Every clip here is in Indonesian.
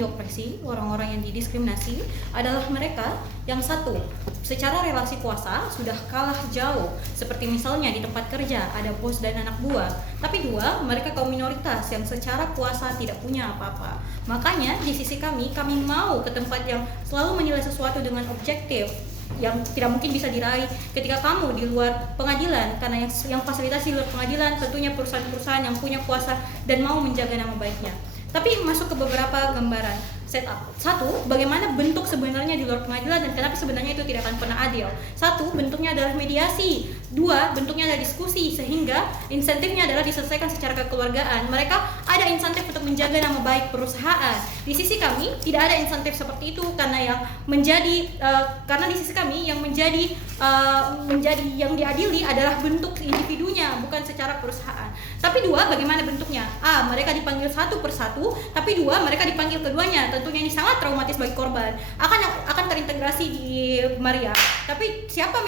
yang diopresi, orang-orang yang didiskriminasi adalah mereka yang satu, secara relasi kuasa sudah kalah jauh, seperti misalnya di tempat kerja ada bos dan anak buah. Tapi dua, mereka kaum minoritas yang secara kuasa tidak punya apa-apa. Makanya di sisi kami mau ke tempat yang selalu menilai sesuatu dengan objektif, yang tidak mungkin bisa diraih ketika kamu di luar pengadilan, karena yang fasilitasi di luar pengadilan tentunya perusahaan-perusahaan yang punya kuasa dan mau menjaga nama baiknya. Tapi masuk ke beberapa gambaran setup. Satu, bagaimana bentuk sebenarnya di luar pengadilan dan kenapa sebenarnya itu tidak akan pernah adil. Satu, bentuknya adalah mediasi. Dua, bentuknya adalah diskusi, sehingga insentifnya adalah diselesaikan secara kekeluargaan. Mereka ada insentif untuk menjaga nama baik perusahaan. Di sisi kami tidak ada insentif seperti itu, karena di sisi kami yang menjadi yang diadili adalah bentuk individunya, bukan secara perusahaan. Tapi dua, bagaimana bentuknya? A, mereka dipanggil satu persatu, tapi dua, mereka dipanggil keduanya. Tentunya ini sangat traumatis bagi korban. Akan terintegrasi di Maria. Tapi siapa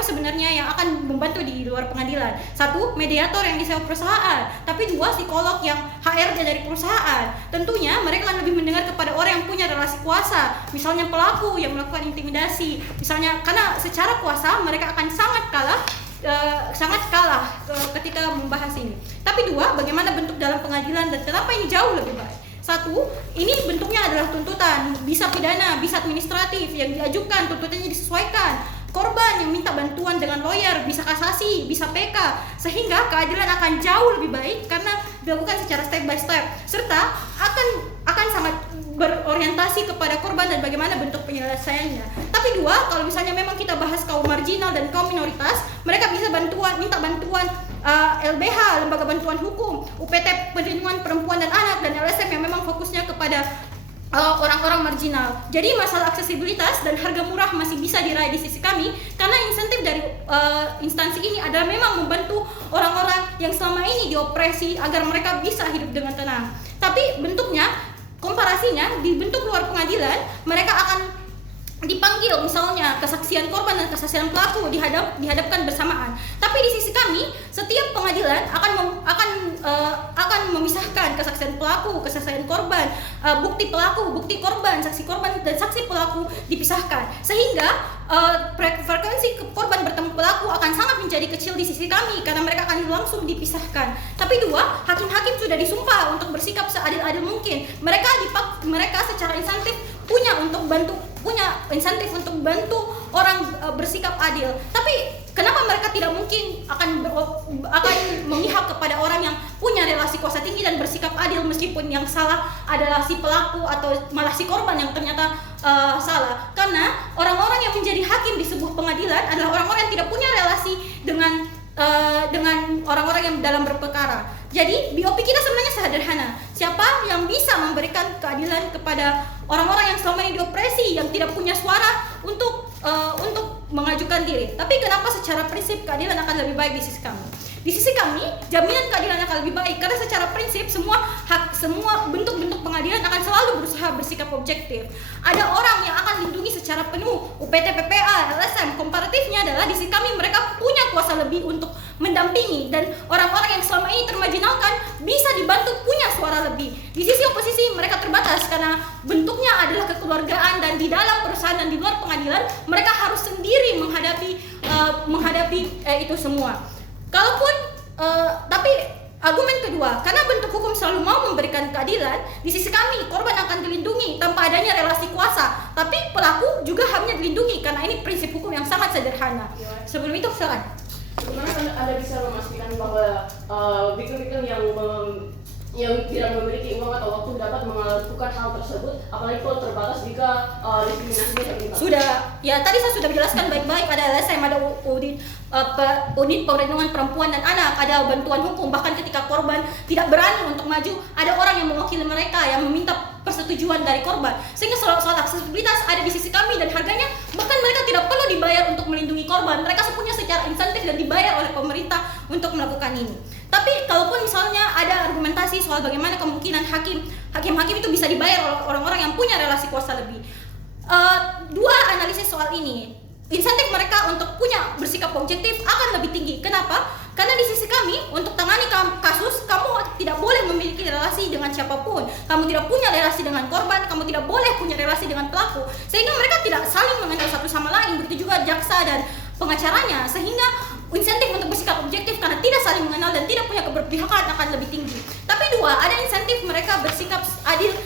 sebenarnya yang akan membantu di luar pengadilan? Satu, mediator yang disewa perusahaan. Tapi dua, psikolog yang HRD dari perusahaan. Tentunya mereka akan lebih mendengar kepada orang yang punya relasi kuasa. Misalnya pelaku yang melakukan intimidasi. Misalnya, karena secara kuasa mereka akan sangat kalah ketika membahas ini. Tapi dua, bagaimana bentuk dalam pengadilan dan kenapa ini jauh lebih baik? Satu, ini bentuknya adalah tuntutan, bisa pidana, bisa administratif yang diajukan, tuntutannya disesuaikan. Korban yang minta bantuan dengan lawyer, bisa kasasi, bisa PK, sehingga keadilan akan jauh lebih baik karena dilakukan secara step by step, serta akan sangat berorientasi kepada korban dan bagaimana bentuk penyelesaiannya. Tapi dua, kalau misalnya memang kita bahas kaum marginal dan kaum minoritas, mereka bisa minta bantuan LBH, Lembaga Bantuan Hukum, UPT Perlindungan Perempuan dan Anak, dan LSM yang memang fokusnya kepada orang-orang marginal. Jadi masalah aksesibilitas dan harga murah masih bisa diraih di sisi kami, karena insentif dari instansi ini adalah memang membantu orang-orang yang selama ini diopresi agar mereka bisa hidup dengan tenang. Tapi bentuknya, komparasinya di bentuk luar pengadilan, mereka akan dipanggil, misalnya kesaksian korban dan kesaksian pelaku dihadapkan bersamaan. Tapi di sisi kami, setiap pengadilan akan memisahkan kesaksian pelaku, kesaksian korban, bukti pelaku, bukti korban, saksi korban dan saksi pelaku dipisahkan, sehingga frekuensi korban bertemu pelaku akan sangat menjadi kecil di sisi kami karena mereka akan langsung dipisahkan. Tapi dua, hakim-hakim sudah disumpah untuk bersikap seadil-adil mungkin. Mereka secara insentif punya insentif untuk bantu orang bersikap adil. Tapi kenapa mereka tidak mungkin akan memihak kepada orang yang punya relasi kuasa tinggi dan bersikap adil, meskipun yang salah adalah si pelaku atau malah si korban yang ternyata salah? Karena orang-orang yang menjadi hakim di sebuah pengadilan adalah orang-orang yang tidak punya relasi dengan orang-orang yang dalam berperkara. Jadi BOP kita sebenarnya sederhana. Siapa yang bisa memberikan keadilan kepada orang-orang yang selama ini diopresi, yang tidak punya suara untuk mengajukan diri? Tapi kenapa secara prinsip keadilan akan lebih baik di sisi kami? Di sisi kami, jaminan keadilan akan lebih baik karena secara prinsip semua bentuk-bentuk pengadilan akan selalu berusaha bersikap objektif. Ada orang yang akan lindungi secara penuh, UPT, PPA, LSM. Komparatifnya adalah di sisi kami mereka punya kuasa lebih untuk mendampingi, dan orang-orang yang selama ini termarginalkan bisa dibantu punya suara lebih. Di sisi oposisi mereka terbatas karena bentuknya adalah kekeluargaan, dan di dalam perusahaan dan di luar pengadilan mereka harus sendiri menghadapi itu semua. Tapi argumen kedua, karena bentuk hukum selalu mau memberikan keadilan, di sisi kami korban akan dilindungi tanpa adanya relasi kuasa, tapi pelaku juga harusnya dilindungi karena ini prinsip hukum yang sangat sederhana. Sebelum itu silakan. Bagaimana Anda bisa memastikan bahwa victim yang tidak memiliki uang atau waktu dapat melakukan hal tersebut, apalagi kalau terbatas jika diskriminasinya terlibat? Sudah, ya tadi saya sudah menjelaskan baik-baik. Ada LSM, ada unit perlindungan perempuan dan anak, ada bantuan hukum. Bahkan ketika korban tidak berani untuk maju, ada orang yang mewakili mereka yang meminta persetujuan dari korban. Sehingga soal aksesibilitas ada di sisi kami, dan harganya bahkan mereka tidak perlu dibayar untuk melindungi korban. Mereka punya secara insentif dan dibayar oleh pemerintah untuk melakukan ini. Tapi kalaupun misalnya ada argumentasi soal bagaimana kemungkinan hakim itu bisa dibayar oleh orang-orang yang punya relasi kuasa lebih, dua analisis soal ini. Insentif mereka untuk bersikap objektif akan lebih tinggi. Kenapa? Karena di sisi kami, untuk tangani kasus, kamu tidak boleh memiliki relasi dengan siapapun. Kamu tidak punya relasi dengan korban, kamu tidak boleh punya relasi dengan pelaku. Sehingga mereka tidak saling mengenal satu sama lain. Begitu juga jaksa dan pengacaranya. Sehingga insentif untuk bersikap objektif karena tidak saling mengenal dan tidak punya keberpihakan akan lebih tinggi. Tapi dua, ada insentif mereka bersikap adil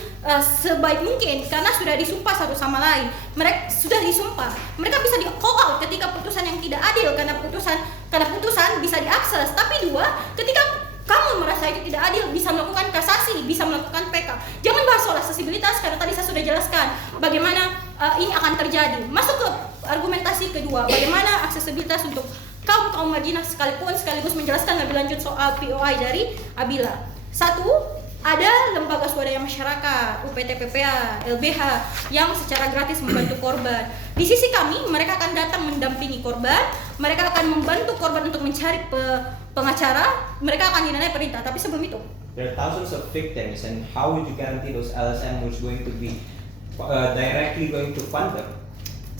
sebaik mungkin karena sudah disumpah satu sama lain. Mereka sudah disumpah. Mereka bisa di call out ketika putusan yang tidak adil karena putusan bisa diakses. Tapi dua, ketika kamu merasa itu tidak adil, bisa melakukan kasasi, bisa melakukan PK. Jangan bahas soal aksesibilitas karena tadi saya sudah jelaskan bagaimana ini akan terjadi. Masuk ke argumentasi kedua, bagaimana aksesibilitas untuk kaum marginal sekaligus menjelaskan lebih lanjut soal POI dari Abila. Satu, ada lembaga swadaya masyarakat, UPT PPA, LBH yang secara gratis membantu korban. Di sisi kami, mereka akan datang mendampingi korban, mereka akan membantu korban untuk mencari pengacara, mereka akan dinilai perintah. Tapi sebelum itu, there are thousands of victims, and how would you guarantee those LSM was going to be directly going to fund them?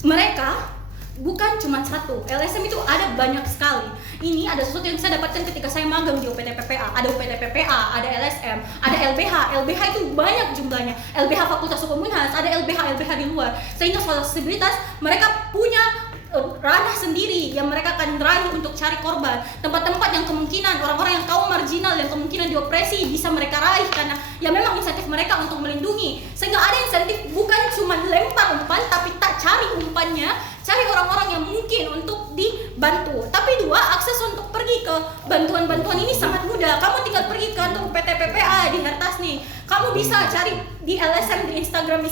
mereka bukan cuma satu, LSM itu ada banyak sekali. Ini ada sesuatu yang saya dapatkan ketika saya magang di UPT PPA. Ada UPT PPA, ada LSM, ada LBH. LBH itu banyak jumlahnya. LBH Fakultas Hukum Unhas, ada LBH di luar. Sehingga soal aksesibilitas mereka punya ranah sendiri yang mereka akan raih untuk cari korban. Tempat-tempat yang kemungkinan orang-orang yang kaum marginal yang kemungkinan diopresi bisa mereka raih karena ya memang insentif mereka untuk melindungi. Sehingga ada insentif bukan cuma lempar umpan tapi tak cari umpannya, cari orang-orang yang mungkin untuk dibantu. Tapi dua, akses untuk pergi ke bantuan-bantuan ini sangat mudah. Kamu tinggal pergi ke kantor PT PPA di Hertas nih. Kamu bisa cari di LSM di Instagram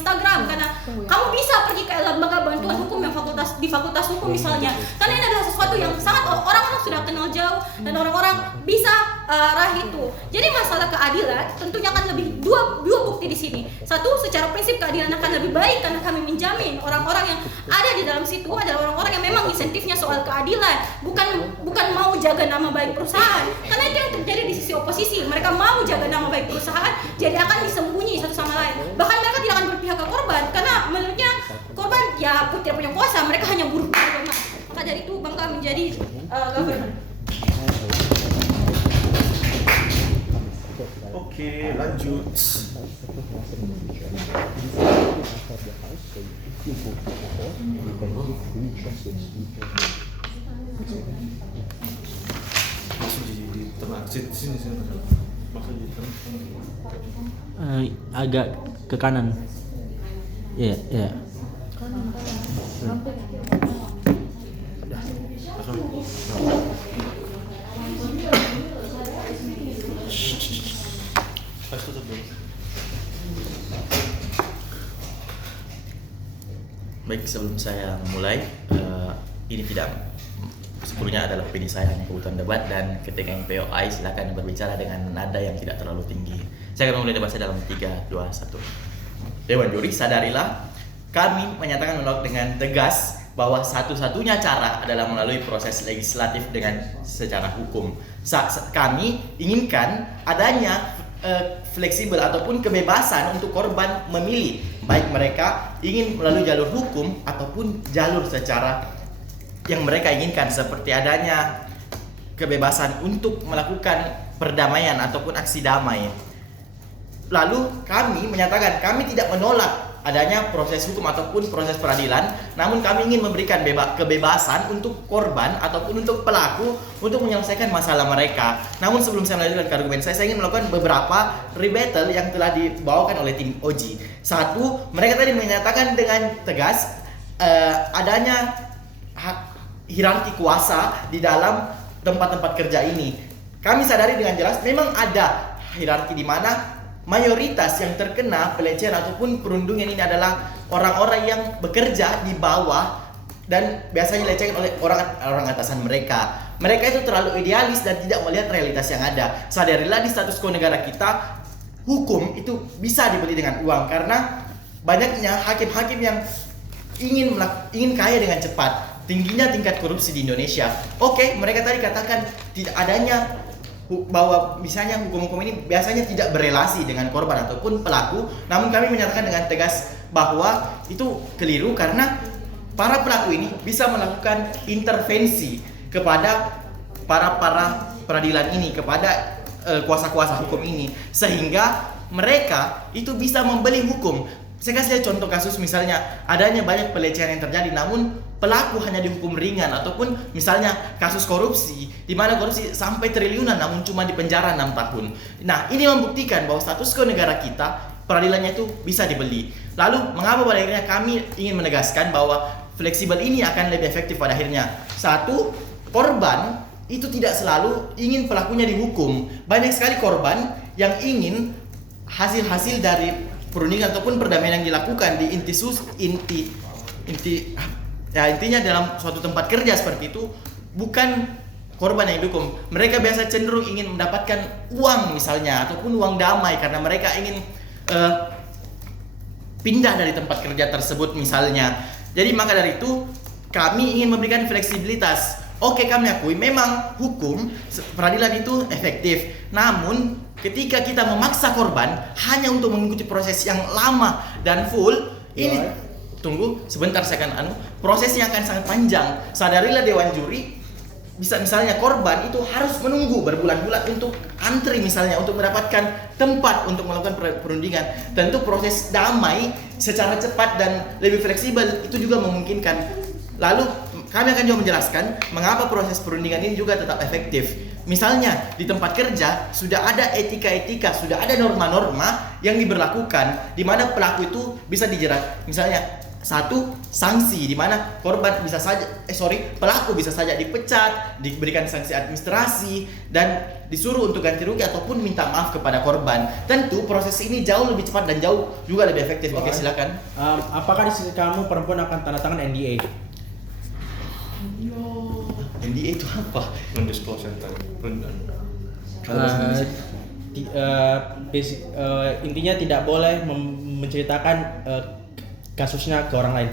karena kamu bisa pergi ke lembaga bantuan hukum yang di fakultas hukum misalnya. Karena ini adalah sesuatu yang sangat orang-orang sudah kenal jauh dan orang-orang bisa raih itu. Jadi masalah keadilan tentunya akan lebih dua bukti di sini. Satu, secara prinsip keadilan akan lebih baik karena kami menjamin orang-orang yang ada di dalam situ adalah orang-orang yang memang insentifnya soal keadilan, bukan mau jaga nama baik perusahaan. Karena itu yang terjadi di sisi oposisi. Mereka mau jaga nama baik perusahaan, jadi akan disembunyi satu sama lain. Bahkan mereka tidak akan berpihak ke korban karena menurutnya korban ya tidak punya kuasa, mereka hanya buruh korban. Maka dari itu bangga menjadi governor. Oke, lanjut. Masuk di tengah, sini. Masuk di tengah. Agak ke kanan. Iya, iya. Baik, sebelum saya mulai, ini tidak sepenuhnya adalah opini saya, hanya kebutuhan debat, dan ketika yang POI silakan berbicara dengan nada yang tidak terlalu tinggi. Saya akan memulai debat saya dalam 3, 2, 1. Dewan Juri, sadarilah, kami menyatakan menolak dengan tegas bahwa satu-satunya cara adalah melalui proses legislatif dengan secara hukum. Kami inginkan adanya fleksibel ataupun kebebasan untuk korban memilih, baik mereka ingin melalui jalur hukum ataupun jalur secara yang mereka inginkan, seperti adanya kebebasan untuk melakukan perdamaian ataupun aksi damai. Lalu kami menyatakan kami tidak menolak adanya proses hukum ataupun proses peradilan, namun kami ingin memberikan kebebasan untuk korban ataupun untuk pelaku untuk menyelesaikan masalah mereka. Namun sebelum saya melanjutkan ke argumen saya ingin melakukan beberapa rebuttal yang telah dibawakan oleh tim OJI. Satu, mereka tadi menyatakan dengan tegas adanya hierarki kuasa di dalam tempat-tempat kerja ini. Kami sadari dengan jelas memang ada hierarki di mana mayoritas yang terkena pelecehan ataupun perundungan ini adalah orang-orang yang bekerja di bawah dan biasanya dilecehkan oleh orang atasan mereka. Mereka itu terlalu idealis dan tidak melihat realitas yang ada. Sadarilah di status quo negara kita, hukum itu bisa dibeli dengan uang karena banyaknya hakim-hakim yang ingin kaya dengan cepat. Tingginya tingkat korupsi di Indonesia. Oke, mereka tadi katakan tidak adanya bahwa misalnya hukum-hukum ini biasanya tidak berelasi dengan korban ataupun pelaku, namun kami menyatakan dengan tegas bahwa itu keliru karena para pelaku ini bisa melakukan intervensi kepada para peradilan ini, kepada kuasa-kuasa hukum ini, sehingga mereka itu bisa membeli hukum. Saya kasih contoh kasus misalnya adanya banyak pelecehan yang terjadi namun pelaku hanya dihukum ringan, ataupun misalnya kasus korupsi di mana korupsi sampai triliunan namun cuma di penjara 6 tahun. Nah, ini membuktikan bahwa status quo negara kita peradilannya itu bisa dibeli. Lalu mengapa pada akhirnya kami ingin menegaskan bahwa fleksibel ini akan lebih efektif pada akhirnya? Satu, korban itu tidak selalu ingin pelakunya dihukum. Banyak sekali korban yang ingin hasil-hasil dari perundingan ataupun perdamaian yang dilakukan di intinya dalam suatu tempat kerja seperti itu, bukan korban yang dihukum. Mereka biasa cenderung ingin mendapatkan uang misalnya, ataupun uang damai karena mereka ingin pindah dari tempat kerja tersebut misalnya. Jadi maka dari itu kami ingin memberikan fleksibilitas. Oke, kami akui memang hukum peradilan itu efektif. Namun ketika kita memaksa korban hanya untuk mengikuti proses yang lama dan full, ini tunggu sebentar, saya akan prosesnya akan sangat panjang. Sadarilah dewan juri, bisa misalnya korban itu harus menunggu berbulan-bulan untuk antri misalnya untuk mendapatkan tempat untuk melakukan perundingan. Tentu proses damai secara cepat dan lebih fleksibel itu juga memungkinkan. Lalu kami akan juga menjelaskan mengapa proses perundingan ini juga tetap efektif. Misalnya di tempat kerja sudah ada etika-etika, sudah ada norma-norma yang diberlakukan di mana pelaku itu bisa dijerat. Misalnya satu, sanksi di mana pelaku bisa saja dipecat, diberikan sanksi administrasi dan disuruh untuk ganti rugi ataupun minta maaf kepada korban. Tentu proses ini jauh lebih cepat dan jauh juga lebih efektif. Oke, silakan. Apakah di sisi kamu perempuan akan tanda tangan NDA? NDA itu apa? Non-disclosure tentang Intinya tidak boleh menceritakan kasusnya ke orang lain.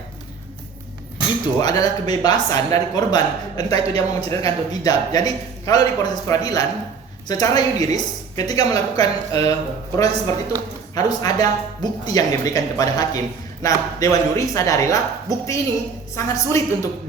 Itu adalah kebebasan dari korban, entah itu dia mau menceritakan atau tidak. Jadi kalau di proses peradilan secara yudiris ketika melakukan proses seperti itu harus ada bukti yang diberikan kepada hakim. Nah, dewan juri sadarilah bukti ini sangat sulit untuk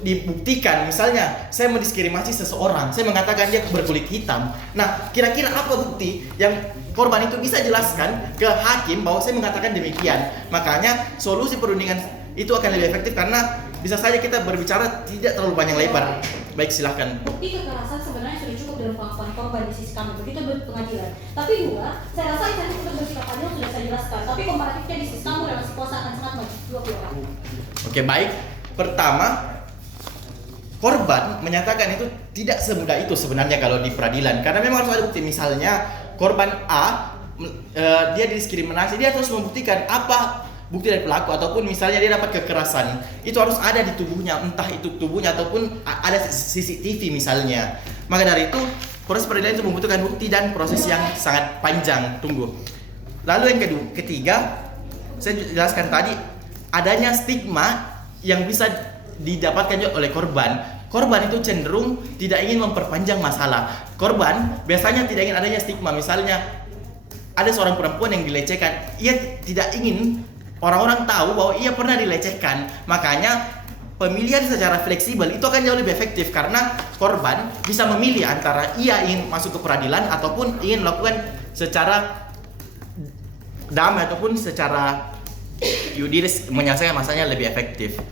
dibuktikan. Misalnya saya mendiskriminasi seseorang, saya mengatakan dia berkulit hitam. Nah, kira-kira apa bukti yang korban itu bisa jelaskan ke hakim bahwa saya mengatakan demikian? Makanya solusi perundingan itu akan lebih efektif karena bisa saja kita berbicara tidak terlalu panjang lebar. Baik, silahkan. Bukti kekerasan sebenarnya sudah cukup dalam pengakuan korban di sisi kami, begitu pengadilan. Tapi juga, saya rasa insentif untuk bersikap adil sudah saya jelaskan. Tapi komparatifnya di sisi kamu relasi kuasa akan sangat maju 2 orang. Oke, baik. Pertama, korban menyatakan itu tidak semudah itu sebenarnya kalau di peradilan, karena memang harus ada bukti. Misalnya korban A dia didiskriminasi, dia terus membuktikan apa bukti dari pelaku, ataupun misalnya dia dapat kekerasan, itu harus ada di tubuhnya, entah itu tubuhnya ataupun ada CCTV misalnya. Maka dari itu proses peradilan itu membutuhkan bukti dan proses yang sangat panjang. Tunggu. Lalu yang ketiga, saya jelaskan tadi adanya stigma yang bisa didapatkan juga oleh korban. Korban itu cenderung tidak ingin memperpanjang masalah. Korban biasanya tidak ingin adanya stigma. Misalnya ada seorang perempuan yang dilecehkan, ia tidak ingin orang-orang tahu bahwa ia pernah dilecehkan. Makanya pemilihan secara fleksibel itu akan jauh lebih efektif karena korban bisa memilih antara ia ingin masuk ke peradilan ataupun ingin melakukan secara damai ataupun secara yudiris menyelesaikan masalahnya lebih efektif.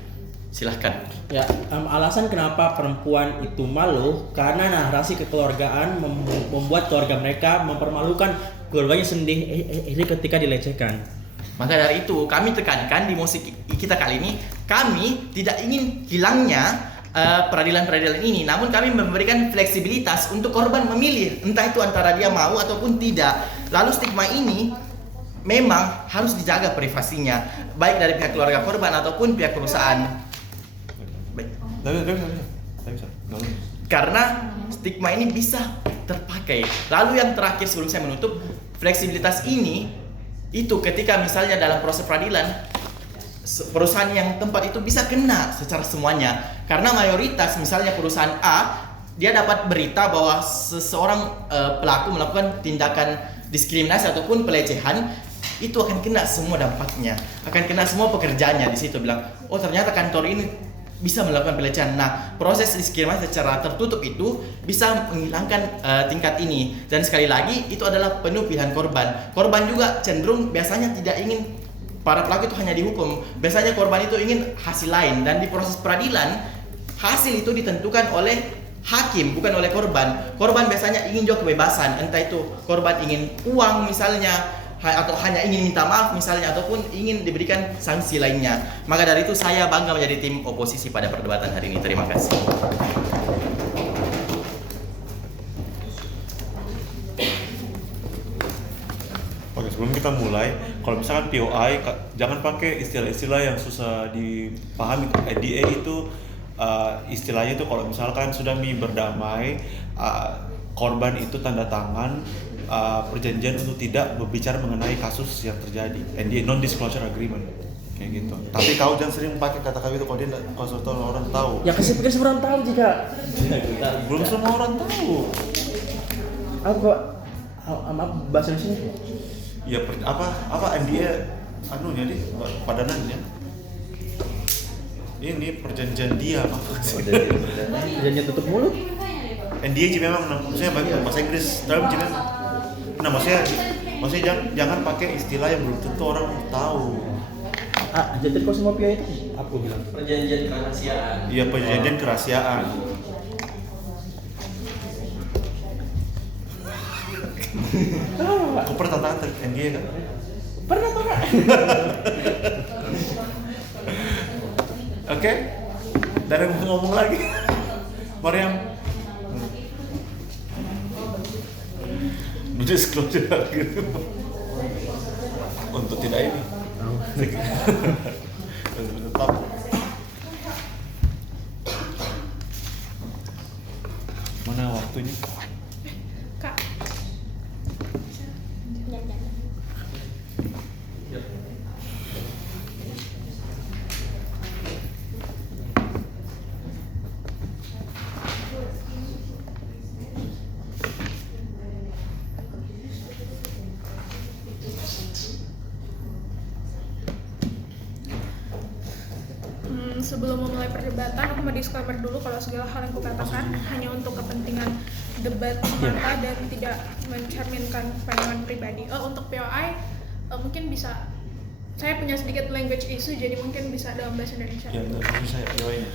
Silahkan. Ya, alasan kenapa perempuan itu malu karena narasi kekeluargaan membuat keluarga mereka mempermalukan keluarganya sendiri ketika dilecehkan. Maka dari itu kami tekankan di musik kita kali ini, kami tidak ingin hilangnya peradilan-peradilan ini, namun kami memberikan fleksibilitas untuk korban memilih entah itu antara dia mau ataupun tidak. Lalu stigma ini memang harus dijaga privasinya, baik dari pihak keluarga korban ataupun pihak perusahaan. Baik. Karena stigma ini bisa terpakai. Lalu yang terakhir sebelum saya menutup, fleksibilitas ini itu ketika misalnya dalam proses peradilan perusahaan yang tempat itu bisa kena secara semuanya. Karena mayoritas misalnya perusahaan A, dia dapat berita bahwa seseorang pelaku melakukan tindakan diskriminasi ataupun pelecehan, itu akan kena semua dampaknya, akan kena semua pekerjaannya. Di situ bilang, oh ternyata kantor ini bisa melakukan pelecehan. Nah, proses diskriminasi secara tertutup itu bisa menghilangkan tingkat ini. Dan sekali lagi itu adalah penuh pilihan korban. Korban juga cenderung biasanya tidak ingin para pelaku itu hanya dihukum. Biasanya korban itu ingin hasil lain, dan di proses peradilan hasil itu ditentukan oleh hakim, bukan oleh korban. Korban biasanya ingin juga kebebasan, entah itu korban ingin uang misalnya, atau hanya ingin minta maaf misalnya, ataupun ingin diberikan sanksi lainnya. Maka dari itu saya bangga menjadi tim oposisi pada perdebatan hari ini. Terima kasih. Oke, sebelum kita mulai, kalau misalkan POI, jangan pakai istilah-istilah yang susah dipahami. NDA itu istilahnya itu kalau misalkan sudah berdamai, korban itu tanda tangan perjanjian untuk tidak berbicara mengenai kasus yang terjadi, NDA, non-disclosure agreement, kayak gitu. Tapi kau jangan sering pakai kata-kata itu kalau semua orang tahu. Ya kasih pikir semua orang tahu jika Belum semua orang tahu. apa bahasa Indonesia? Ya apa NDA jadi padanannya. Ini perjanjian dia Jangan tutup mulut. NDA memang maksudnya bahasa Inggris term memang. Nah, maksudnya jangan pakai istilah yang belum tentu orang tahu. Jadi kau semua POI itu aku bilang Perjanjian kerahasiaan. Iya, perjanjian kerahasiaan. Kau pernah tantangan NDA kan? pernah Pak. Oke, dari ngomong lagi, Mariam. Disclosure gitu. Untuk tidak ini. Tetap. Mana waktunya? Kak. Sebelum memulai perdebatan, aku mau disclaimer dulu kalau segala hal yang kukatakan hanya untuk kepentingan debat semata dan tidak mencerminkan pandangan pribadi. Untuk POI, mungkin bisa, saya punya sedikit language issue, jadi mungkin bisa dalam bahasa Indonesia. Ya, dari saya POI-nya.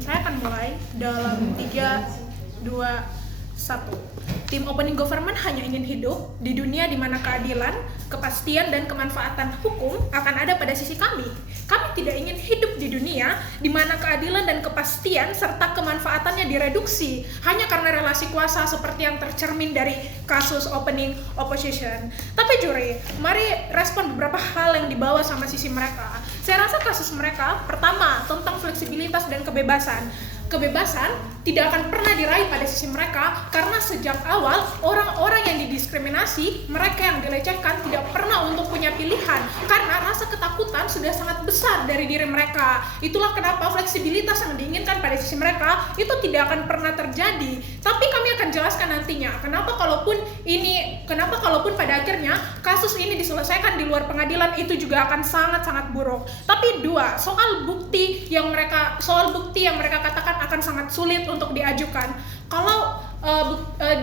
Saya akan mulai dalam 3, 2, 1. Tim Opening Government hanya ingin hidup di dunia di mana keadilan, kepastian, dan kemanfaatan hukum akan ada pada sisi kami. Kami tidak ingin hidup di dunia di mana keadilan dan kepastian serta kemanfaatannya direduksi hanya karena relasi kuasa seperti yang tercermin dari kasus Opening Opposition. Tapi juri, mari respon beberapa hal yang dibawa sama sisi mereka. Saya rasa kasus mereka, pertama, tentang fleksibilitas dan kebebasan. Kebebasan tidak akan pernah diraih pada sisi mereka karena sejak awal orang-orang yang didiskriminasi, mereka yang dilecehkan tidak pernah untuk punya pilihan karena rasa ketakutan sudah sangat besar dari diri mereka. Itulah kenapa fleksibilitas yang diinginkan pada sisi mereka itu tidak akan pernah terjadi. Tapi kami akan jelaskan nantinya kenapa kalaupun pada akhirnya kasus ini diselesaikan di luar pengadilan itu juga akan sangat-sangat buruk. Tapi dua, soal bukti yang mereka katakan akan sangat sulit untuk diajukan. Kalau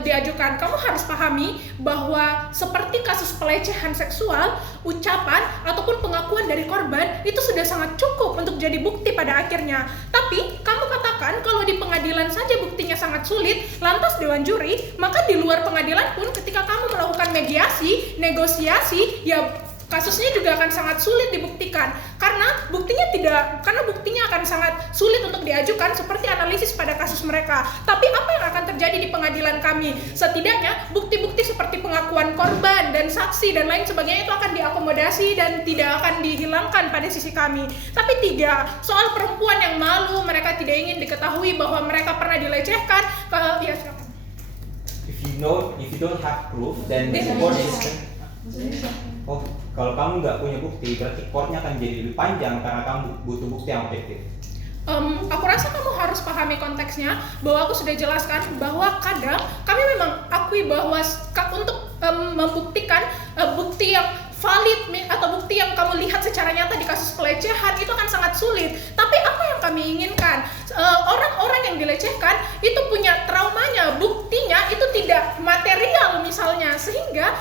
diajukan, kamu harus pahami bahwa seperti kasus pelecehan seksual, ucapan ataupun pengakuan dari korban itu sudah sangat cukup untuk jadi bukti pada akhirnya. Tapi kamu katakan kalau di pengadilan saja buktinya sangat sulit, lantas dewan juri, maka di luar pengadilan pun ketika kamu melakukan mediasi, negosiasi, ya kasusnya juga akan sangat sulit dibuktikan karena buktinya akan sangat sulit untuk diajukan seperti analisis pada kasus mereka. Tapi apa yang akan terjadi di pengadilan kami? Setidaknya bukti-bukti seperti pengakuan korban dan saksi dan lain sebagainya itu akan diakomodasi dan tidak akan dihilangkan pada sisi kami. Tapi tiga, soal perempuan yang malu, mereka tidak ingin diketahui bahwa mereka pernah dilecehkan. Ya silakan. If you don't have proof, then the court is. Oh, kalau kamu nggak punya bukti, berarti courtnya akan jadi lebih panjang karena kamu butuh bukti yang objektif. Aku rasa kamu harus pahami konteksnya bahwa aku sudah jelaskan bahwa kadang kami memang akui bahwa untuk membuktikan bukti yang valid atau bukti yang kamu lihat secara nyata di kasus pelecehan itu akan sangat sulit. Tapi apa yang kami inginkan? dilecehkan. Orang-orang yang dilecehkan itu punya traumanya, buktinya itu tidak material misalnya, sehingga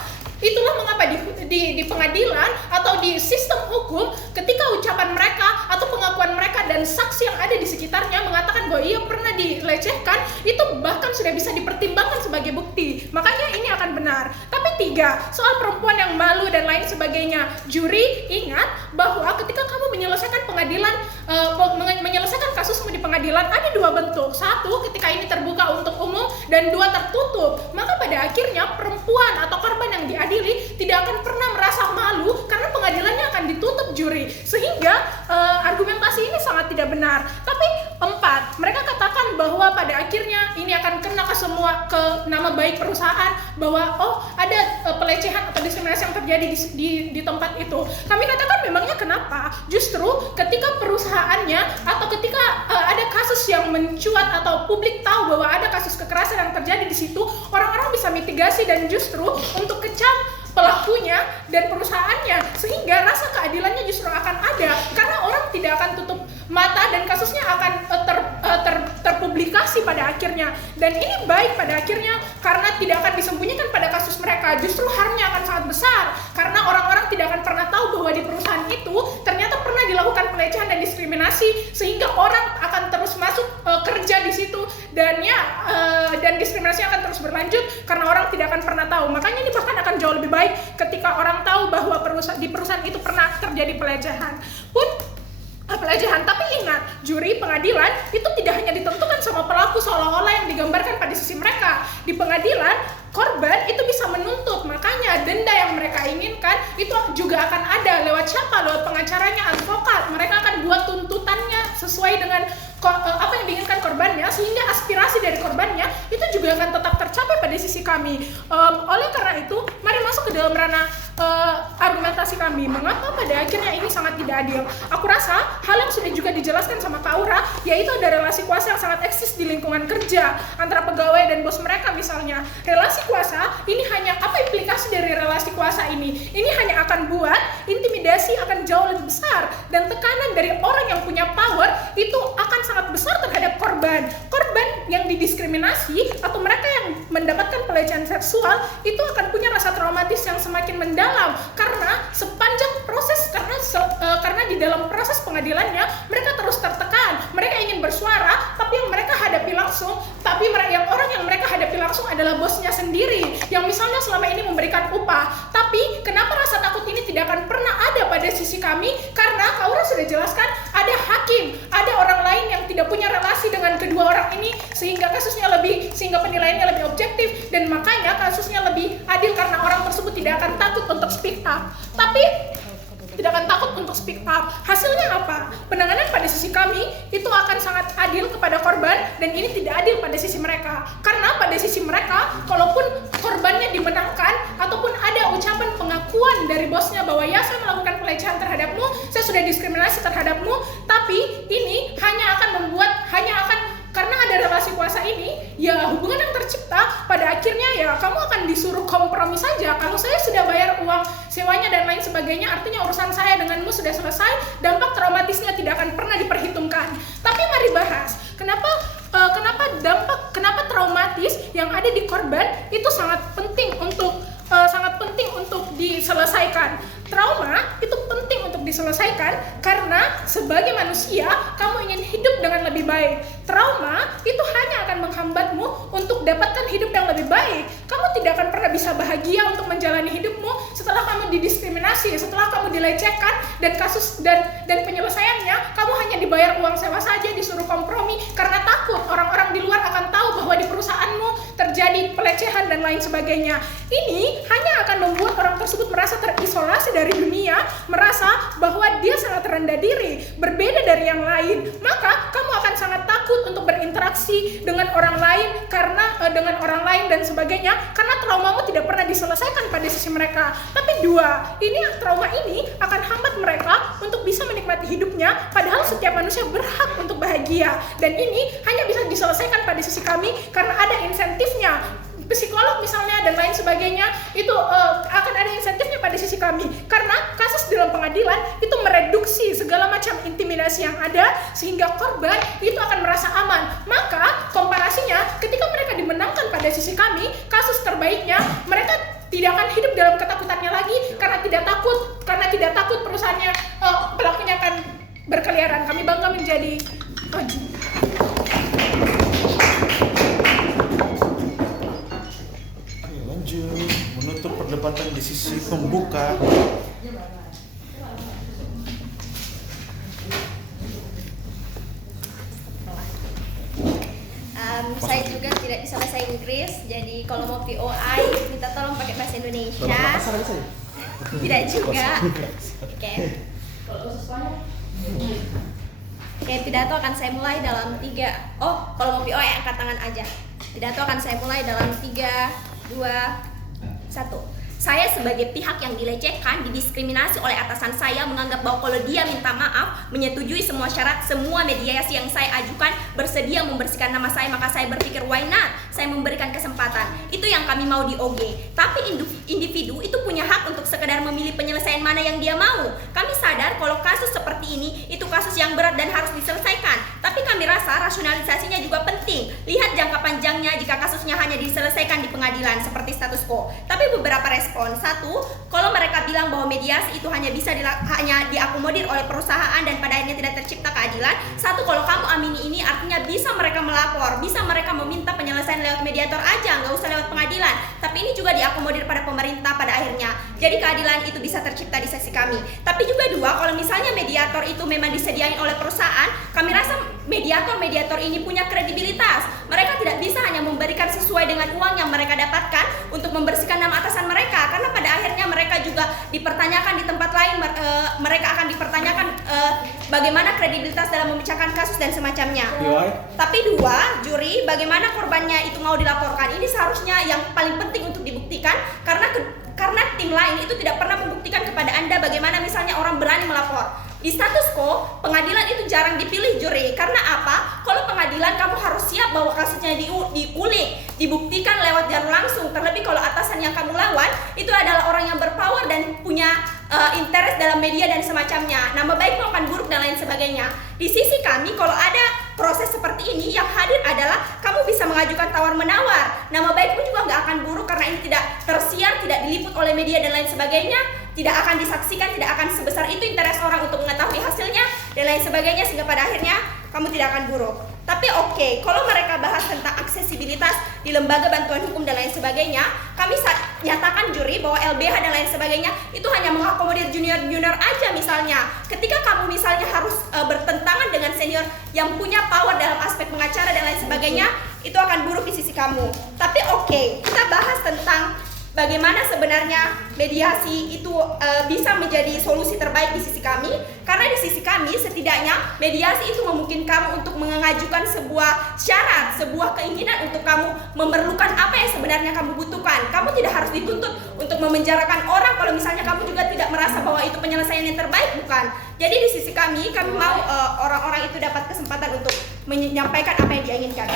itulah mengapa di pengadilan atau di sistem hukum ketika ucapan mereka atau pengakuan mereka dan saksi yang ada di sekitarnya mengatakan bahwa ia pernah dilecehkan, itu bahkan sudah bisa dipertimbangkan sebagai bukti. Makanya ini akan benar. Tapi 3, soal perempuan yang malu dan lain sebagainya. Juri ingat bahwa ketika kamu menyelesaikan menyelesaikan kasusmu di pengadilan ada 2 bentuk. 1, ketika ini terbuka untuk umum, dan 2, tertutup. Maka pada akhirnya perempuan atau korban yang diadili tidak akan pernah merasa malu karena pengadilannya akan ditutup juri, sehingga argumentasi ini sangat tidak benar. Tapi 4, mereka katakan bahwa pada akhirnya ini akan kena ke nama baik perusahaan, bahwa ada pelecehan atau diskriminasi yang terjadi di tempat itu. Kami katakan memangnya kenapa? Justru ketika perusahaannya atau ketika ada kasus yang mencuat atau publik tahu bahwa ada kasus kekerasan yang terjadi di situ, orang-orang bisa mitigasi dan justru untuk kecam pelakunya dan perusahaannya, sehingga rasa keadilannya justru akan ada karena orang tidak akan tutup mata dan kasusnya akan terpublikasi pada akhirnya. Dan ini baik pada akhirnya karena tidak akan disembunyikan pada kasus mereka, justru harmnya akan sangat besar karena orang-orang tidak akan pernah tahu bahwa di perusahaan itu ternyata pernah dilakukan pelecehan dan diskriminasi, sehingga orang akan terus masuk kerja di situ dan diskriminasi akan terus berlanjut karena orang tidak akan pernah tahu. Makanya ini bahkan akan jauh lebih baik ketika orang tahu bahwa di perusahaan itu pernah terjadi pelecehan. Tapi ingat, juri pengadilan itu tidak hanya ditentukan sama pelaku seolah-olah yang digambarkan pada sisi mereka. Di pengadilan, korban itu bisa menuntut, makanya denda yang mereka inginkan itu juga akan ada. Lewat siapa? Lewat pengacaranya, advokat. Mereka akan buat tuntutannya sesuai dengan apa yang diinginkan korbannya, sehingga aspirasi dari korbannya itu juga akan tetap tercapai pada sisi kami. Oleh karena itu, mari masuk ke dalam ranah argumentasi kami. Mengapa pada akhirnya ini sangat tidak adil? Aku rasa hal yang sudah juga dijelaskan sama Kak Aura, yaitu ada relasi kuasa yang sangat eksis di lingkungan kerja antara pegawai dan bos mereka misalnya. Relasi kuasa ini hanya apa implikasi dari relasi kuasa ini? Ini hanya akan buat intimidasi akan jauh lebih besar dan tekanan dari orang yang punya power itu akan sangat besar terhadap korban. Korban yang didiskriminasi atau mereka yang mendapatkan pelecehan seksual itu akan punya rasa traumatis yang semakin mendalam karena sepanjang proses karena di dalam proses pengadilannya mereka terus tertekan. Mereka ingin bersuara tapi yang mereka hadapi langsung adalah bosnya sendiri yang misalnya selama ini memberikan upah. Tapi kenapa rasa takut ini tidak akan pernah ada pada sisi kami? Karena Kak Aura sudah jelaskan ada hakim, ada orang lain yang tidak punya relasi dengan kedua orang ini sehingga penilaiannya lebih objektif dan makanya kasusnya lebih adil karena orang tersebut tidak akan takut untuk speak up. Hasilnya apa? Penanganan pada sisi kami itu akan sangat adil kepada korban dan ini tidak adil pada sisi mereka. Karena pada sisi mereka, kalaupun korbannya dimenangkan ataupun ada ucapan pengakuan dari bosnya bahwa ya saya melakukan pelecehan terhadapmu, saya sudah diskriminasi terhadapmu, tapi ini karena ada relasi kuasa ini, ya hubungan yang tercipta pada akhirnya ya kamu akan disuruh kompromi saja. Kalau saya sudah bayar uang sewanya dan lain sebagainya, artinya urusan saya denganmu sudah selesai, dampak traumatisnya tidak akan pernah diperhitungkan. Tapi mari bahas, kenapa traumatis yang ada di korban itu sangat penting untuk diselesaikan. Trauma itu penting untuk diselesaikan karena sebagai manusia kamu ingin hidup dengan lebih baik. Trauma itu hanya akan menghambatmu untuk dapatkan hidup yang lebih baik. Kamu tidak akan pernah bisa bahagia untuk menjalani hidupmu setelah kamu didiskriminasi, setelah kamu dilecehkan dan penyelesaiannya kamu hanya dibayar uang sewa saja, disuruh kompromi karena takut orang-orang di luar akan tahu bahwa di perusahaanmu terjadi pelecehan dan lain sebagainya. Ini hanya akan membuat orang tersebut merasa terisolasi dari dunia, merasa bahwa dia sangat rendah diri, berbeda dari yang lain. Maka kamu akan sangat takut untuk berinteraksi dengan orang lain dan sebagainya karena traumamu tidak pernah diselesaikan pada sisi mereka. Tapi trauma ini akan hambat mereka untuk bisa menikmati hidupnya, padahal setiap manusia berhak untuk bahagia dan ini hanya bisa diselesaikan pada sisi kami karena ada insentifnya. psikolog misalnya dan lain sebagainya, itu akan ada insentifnya pada sisi kami, karena kasus dalam pengadilan itu mereduksi segala macam intimidasi yang ada sehingga korban itu akan merasa aman. Maka komparasinya ketika mereka dimenangkan pada sisi kami, kasus terbaiknya mereka tidak akan hidup dalam ketakutannya lagi karena tidak takut perusahaannya, pelakunya akan berkeliaran. Kami bangga menjadi maju. Lanjut menutup perdebatan di sisi pembuka. Saya juga tidak bisa bahasa Inggris, jadi kalau mau POI minta tolong pakai bahasa Indonesia. Tidak juga. Oke. Oke, pidato akan saya mulai dalam 3. Kalau mau POI angkat tangan aja. Pidato akan saya mulai dalam 3, 2, 1. Saya sebagai pihak yang dilecehkan, didiskriminasi oleh atasan saya, menganggap bahwa kalau dia minta maaf, menyetujui semua syarat, semua mediasi yang saya ajukan, bersedia membersihkan nama saya, maka saya berpikir why not? Saya memberikan kesempatan. Itu yang kami mau di OG. Tapi individu itu punya hak untuk sekedar memilih penyelesaian mana yang dia mau. Kami sadar kalau kasus seperti ini itu kasus yang berat dan harus diselesaikan. Tapi kami rasa rasionalisasinya juga penting. Lihat jangka panjangnya jika kasusnya hanya diselesaikan di pengadilan seperti status quo. Tapi beberapa respon. 1, kalau mereka bilang bahwa mediasi itu hanya bisa hanya diakomodir oleh perusahaan dan pada akhirnya tidak tercipta keadilan. 1, kalau kamu amini ini artinya bisa mereka melapor, bisa mereka meminta penyelesaian lewat mediator aja, nggak usah lewat pengadilan. Tapi ini juga diakomodir pada pemerintah pada akhirnya. Jadi keadilan itu bisa tercipta di sisi kami. Tapi juga 2, kalau misalnya mediator itu memang disediain oleh perusahaan, kami rasa mediator ini punya kredibilitas. Mereka tidak bisa hanya memberikan sesuai dengan uang yang mereka dapatkan untuk membersihkan nama atasan mereka, karena pada akhirnya mereka juga dipertanyakan di tempat lain. Mereka akan dipertanyakan bagaimana kredibilitas dalam memecahkan kasus dan semacamnya. Tapi 2, juri, bagaimana korbannya itu mau dilaporkan, ini seharusnya yang paling penting untuk dibuktikan, karena tim lain itu tidak pernah membuktikan kepada Anda bagaimana misalnya orang berani melapor. Di status quo, pengadilan itu jarang dipilih juri. Karena apa? Kalau pengadilan kamu harus siap bahwa kasusnya diulik, dibuktikan lewat jalur langsung. Terlebih kalau atasan yang kamu lawan itu adalah orang yang berpower dan punya interest dalam media dan semacamnya. Nama baikmu akan buruk dan lain sebagainya. Di sisi kami, kalau ada proses seperti ini, yang hadir adalah kamu bisa mengajukan tawar-menawar. Nama baikmu juga nggak akan buruk karena ini tidak tersiar, tidak diliput oleh media dan lain sebagainya, tidak akan disaksikan, tidak akan sebesar itu interest orang untuk mengetahui hasilnya dan lain sebagainya, sehingga pada akhirnya kamu tidak akan buruk. Tapi oke, kalau mereka bahas tentang aksesibilitas di lembaga bantuan hukum dan lain sebagainya, kami nyatakan juri bahwa LBH dan lain sebagainya itu hanya mengakomodir junior-junior aja misalnya. Ketika kamu misalnya harus bertentangan dengan senior yang punya power dalam aspek pengacara dan lain sebagainya, itu akan buruk di sisi kamu. Tapi oke, kita bahas tentang bagaimana sebenarnya mediasi itu bisa menjadi solusi terbaik di sisi kami. Karena di sisi kami setidaknya mediasi itu memungkinkan kamu untuk mengajukan sebuah syarat, sebuah keinginan untuk kamu memerlukan apa yang sebenarnya kamu butuhkan. Kamu tidak harus dituntut untuk memenjarakan orang kalau misalnya kamu juga tidak merasa bahwa itu penyelesaian yang terbaik, bukan. Jadi di sisi kami mau orang-orang itu dapat kesempatan untuk menyampaikan apa yang diinginkan.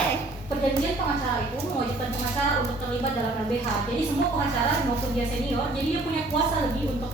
Perjanjian pengacara itu mewajibkan pengacara untuk terlibat dalam LBH. Jadi semua pengacara maupun dia senior, jadi dia punya kuasa lebih untuk,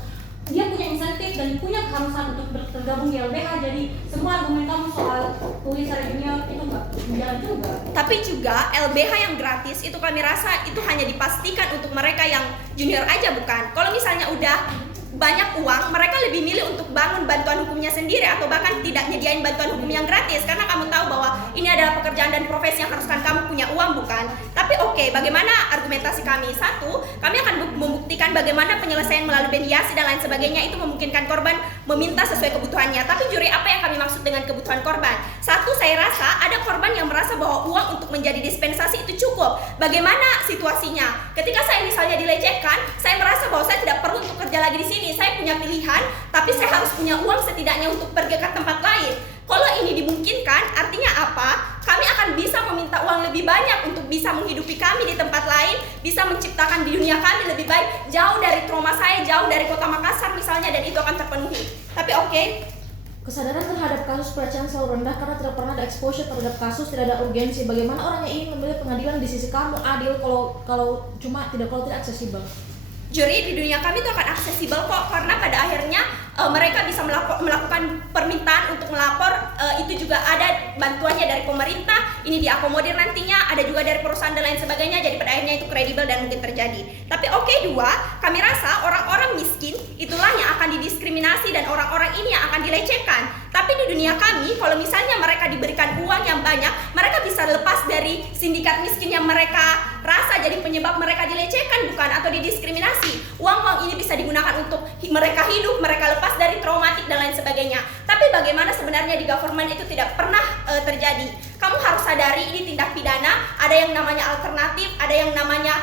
dia punya insentif dan punya keharusan untuk tergabung di LBH. Jadi semua argumen kamu soal tulisan junior itu nggak berjalan juga. Tapi juga LBH yang gratis itu kami rasa itu hanya dipastikan untuk mereka yang junior aja, bukan. Kalau misalnya udah banyak uang, mereka lebih milih untuk bangun bantuan hukumnya sendiri atau bahkan tidak nyediain bantuan hukum yang gratis, karena kamu tahu bahwa ini adalah pekerjaan dan profesi yang haruskan kamu punya uang, bukan. Tapi oke, bagaimana argumentasi kami? 1, kami akan membuktikan bagaimana penyelesaian melalui mediasi dan lain sebagainya itu memungkinkan korban meminta sesuai kebutuhannya. Tapi juri, apa yang kami maksud dengan kebutuhan korban? 1, saya rasa ada korban yang merasa bahwa uang untuk menjadi dispensasi itu cukup. Bagaimana situasinya? Ketika saya misalnya dilecehkan, saya merasa bahwa saya tidak perlu untuk kerja lagi di sini. Saya punya pilihan, tapi saya harus punya uang setidaknya untuk pergi ke tempat lain. Kalau ini dimungkinkan, artinya apa? Kami akan bisa meminta uang lebih banyak untuk bisa menghidupi kami di tempat lain, bisa menciptakan di dunia kami lebih baik, jauh dari trauma saya, jauh dari kota Makassar misalnya, dan itu akan terpenuhi. Tapi oke, Kesadaran terhadap kasus pelecehan selalu rendah karena tidak pernah ada exposure terhadap kasus, tidak ada urgensi. Bagaimana orang yang ingin memilih pengadilan di sisi kamu adil kalau tidak aksesibel? Juri di dunia kami itu akan aksesibel kok, karena pada akhirnya mereka bisa melakukan permintaan untuk melapor. Itu juga ada bantuannya dari pemerintah, ini diakomodir nantinya, ada juga dari perusahaan dan lain sebagainya. Jadi pada akhirnya itu kredibel dan mungkin terjadi. Tapi kami rasa orang-orang miskin itulah yang akan didiskriminasi dan orang-orang ini yang akan dilecehkan. Tapi di dunia kami, kalau misalnya mereka diberikan uang yang banyak, mereka bisa lepas dari sindikat miskin yang mereka rasa jadi penyebab mereka dilecehkan bukan atau didiskriminasi. Uang-uang ini bisa digunakan untuk mereka hidup, mereka lepas dari traumatik dan lain sebagainya. Tapi bagaimana sebenarnya di government itu tidak pernah terjadi. Kamu harus sadari ini tindak pidana, ada yang namanya alternatif, ada yang namanya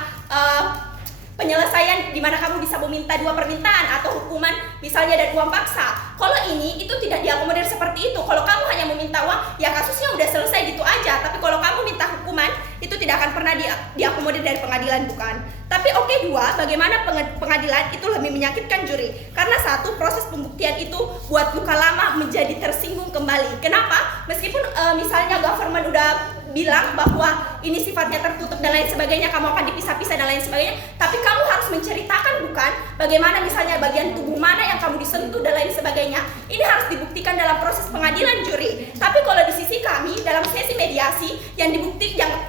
penyelesaian di mana kamu bisa meminta 2 permintaan atau hukuman misalnya dan uang paksa. Kalau ini itu tidak diakomodir seperti itu. Kalau kamu hanya meminta uang, ya kasusnya udah selesai gitu aja. Tapi kalau kamu minta hukuman, itu tidak akan pernah diakomodir dari pengadilan, bukan. Tapi bagaimana pengadilan itu lebih menyakitkan juri. Karena satu, proses pembuktian itu buat luka lama menjadi tersinggung kembali. Kenapa? Meskipun misalnya government udah bilang bahwa ini sifatnya tertutup dan lain sebagainya, kamu akan dipisah-pisah dan lain sebagainya, tapi kamu harus menceritakan bukan bagaimana misalnya bagian tubuh mana yang kamu disentuh dan lain sebagainya. Ini harus dibuktikan dalam proses pengadilan juri. Tapi kalau di sisi kami dalam sesi mediasi yang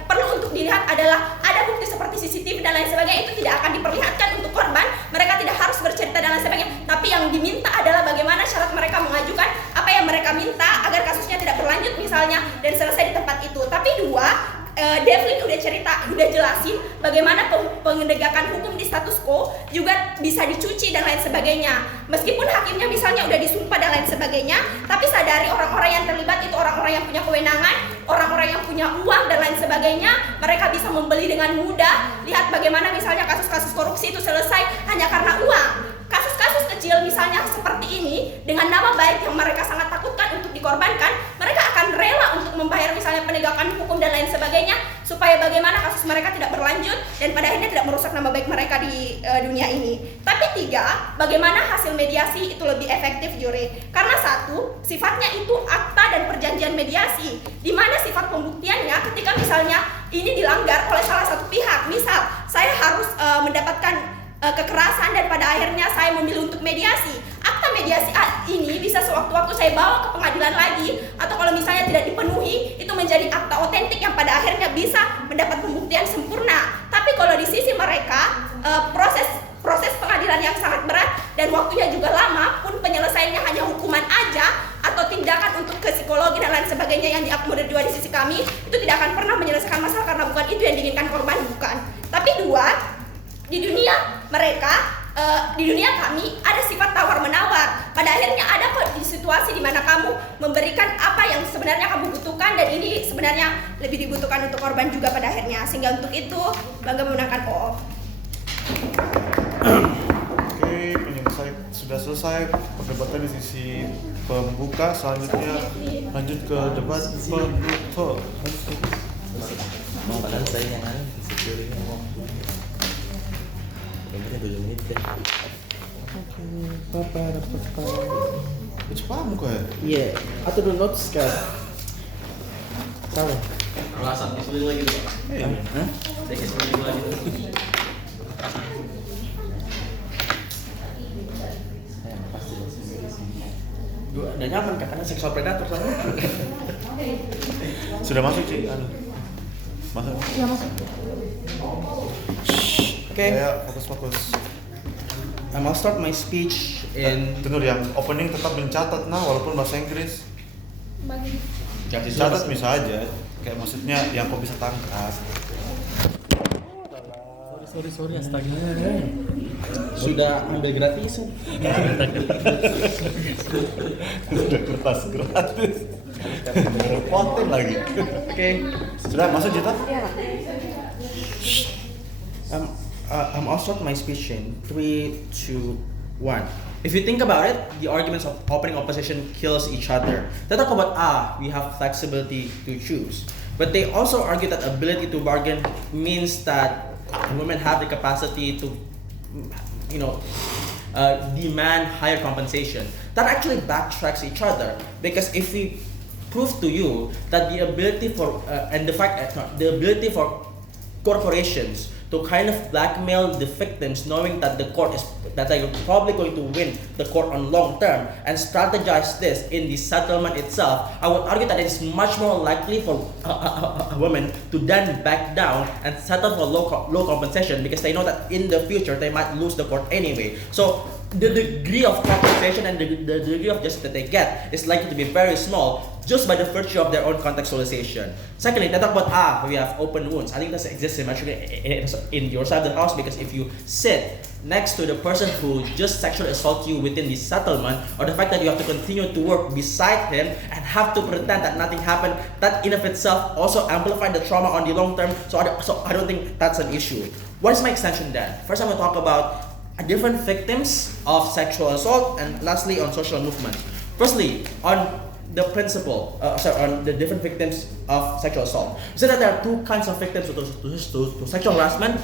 perlu untuk dilihat adalah ada bukti seperti CCTV dan lain sebagainya, itu tidak akan diperlihatkan untuk korban, mereka tidak harus bercerita dan lain sebagainya, tapi yang diminta adalah bagaimana syarat mereka mengajukan apa yang mereka minta agar kasusnya tidak berlanjut misalnya dan selesai di tempat itu. Tapi Devlin udah jelasin bagaimana penegakan hukum di status quo juga bisa dicuci dan lain sebagainya. Meskipun hakimnya misalnya udah disumpah dan lain sebagainya, tapi sadari orang-orang yang terlibat itu orang-orang yang punya kewenangan, orang-orang yang punya uang dan lain sebagainya. Mereka bisa membeli dengan mudah. Lihat bagaimana misalnya kasus-kasus korupsi itu selesai hanya karena uang. Kasus-kasus kecil misalnya seperti ini dengan nama baik yang mereka sangat takutkan untuk dikorbankan, mereka akan rela untuk membayar misalnya penegakan hukum dan lain sebagainya supaya bagaimana kasus mereka tidak berlanjut dan pada akhirnya tidak merusak nama baik mereka di dunia ini. Tapi 3, bagaimana hasil mediasi itu lebih efektif juri. Karena 1, sifatnya itu akta dan perjanjian mediasi, di mana sifat pembuktiannya ketika misalnya ini dilanggar oleh salah satu pihak. Misal saya harus mendapatkan kekerasan dan pada akhirnya saya memilih untuk mediasi. Akta mediasi ini bisa sewaktu-waktu saya bawa ke pengadilan lagi, atau kalau misalnya tidak dipenuhi itu menjadi akta otentik yang pada akhirnya bisa mendapat pembuktian sempurna. Tapi kalau di sisi mereka proses pengadilan yang sangat berat dan waktunya juga lama, pun penyelesaiannya hanya hukuman aja atau tindakan untuk ke psikologi dan lain sebagainya yang diakomodir juga di sisi kami, itu tidak akan pernah menyelesaikan masalah karena bukan itu yang diinginkan korban, bukan. Tapi 2, di dunia di dunia kami ada sifat tawar-menawar. Pada akhirnya ada kok di situasi di mana kamu memberikan apa yang sebenarnya kamu butuhkan dan ini sebenarnya lebih dibutuhkan untuk korban juga pada akhirnya. Sehingga untuk itu bangga menggunakan POOP. Oke, sudah selesai perdebatan di sisi pembuka. Selanjutnya lanjut ke debat penutup. Padahal saya yang ada di situ ini ngomong. Kemudian 7 menit deh. Cepat muka ya? Iya, atau do notes kan? Salah. Alasan disuruh lagi dulu. Hah? Saya kasih lagi dulu. Gue udah nyaman kan karena seksual predator sama. Sudah masuk sih, masuk. Ya masuk. Okay. Ya, fokus. I'll start my speech in. Tunggu, yang opening tetap mencatat walaupun bahasa Inggris. Catat bisa aja, kayak maksudnya yang kau bisa tangkap. Sorry, astaga. Sudah ambil gratisan. Sudah kertas gratis. Repotin lagi. Oke. Sudah masuk Jita? Ya. I'll start my speech in 3, 2, 1. If you think about it, the arguments of opening opposition kills each other. They talk about we have flexibility to choose, but they also argue that ability to bargain means that women have the capacity to, demand higher compensation. That actually backtracks each other, because if we prove to you that the ability for corporations to kind of blackmail the victims, knowing that that they are probably going to win the court on long term, and strategize this in the settlement itself, I would argue that it is much more likely for a woman to then back down and settle for low compensation, because they know that in the future they might lose the court anyway. So the degree of compensation and the degree of justice that they get is likely to be very small, just by the virtue of their own contextualization. Secondly, they talk about we have open wounds. I think that exists in your side of the house, because if you sit next to the person who just sexually assaulted you within the settlement, or the fact that you have to continue to work beside him and have to pretend that nothing happened, that in of itself also amplified the trauma on the long term. So I don't think that's an issue. What is my extension then? First, I'm going to talk about different victims of sexual assault, and lastly on social movement. Firstly, on the principle, on the different victims of sexual assault. So that there are two kinds of victims to sexual harassment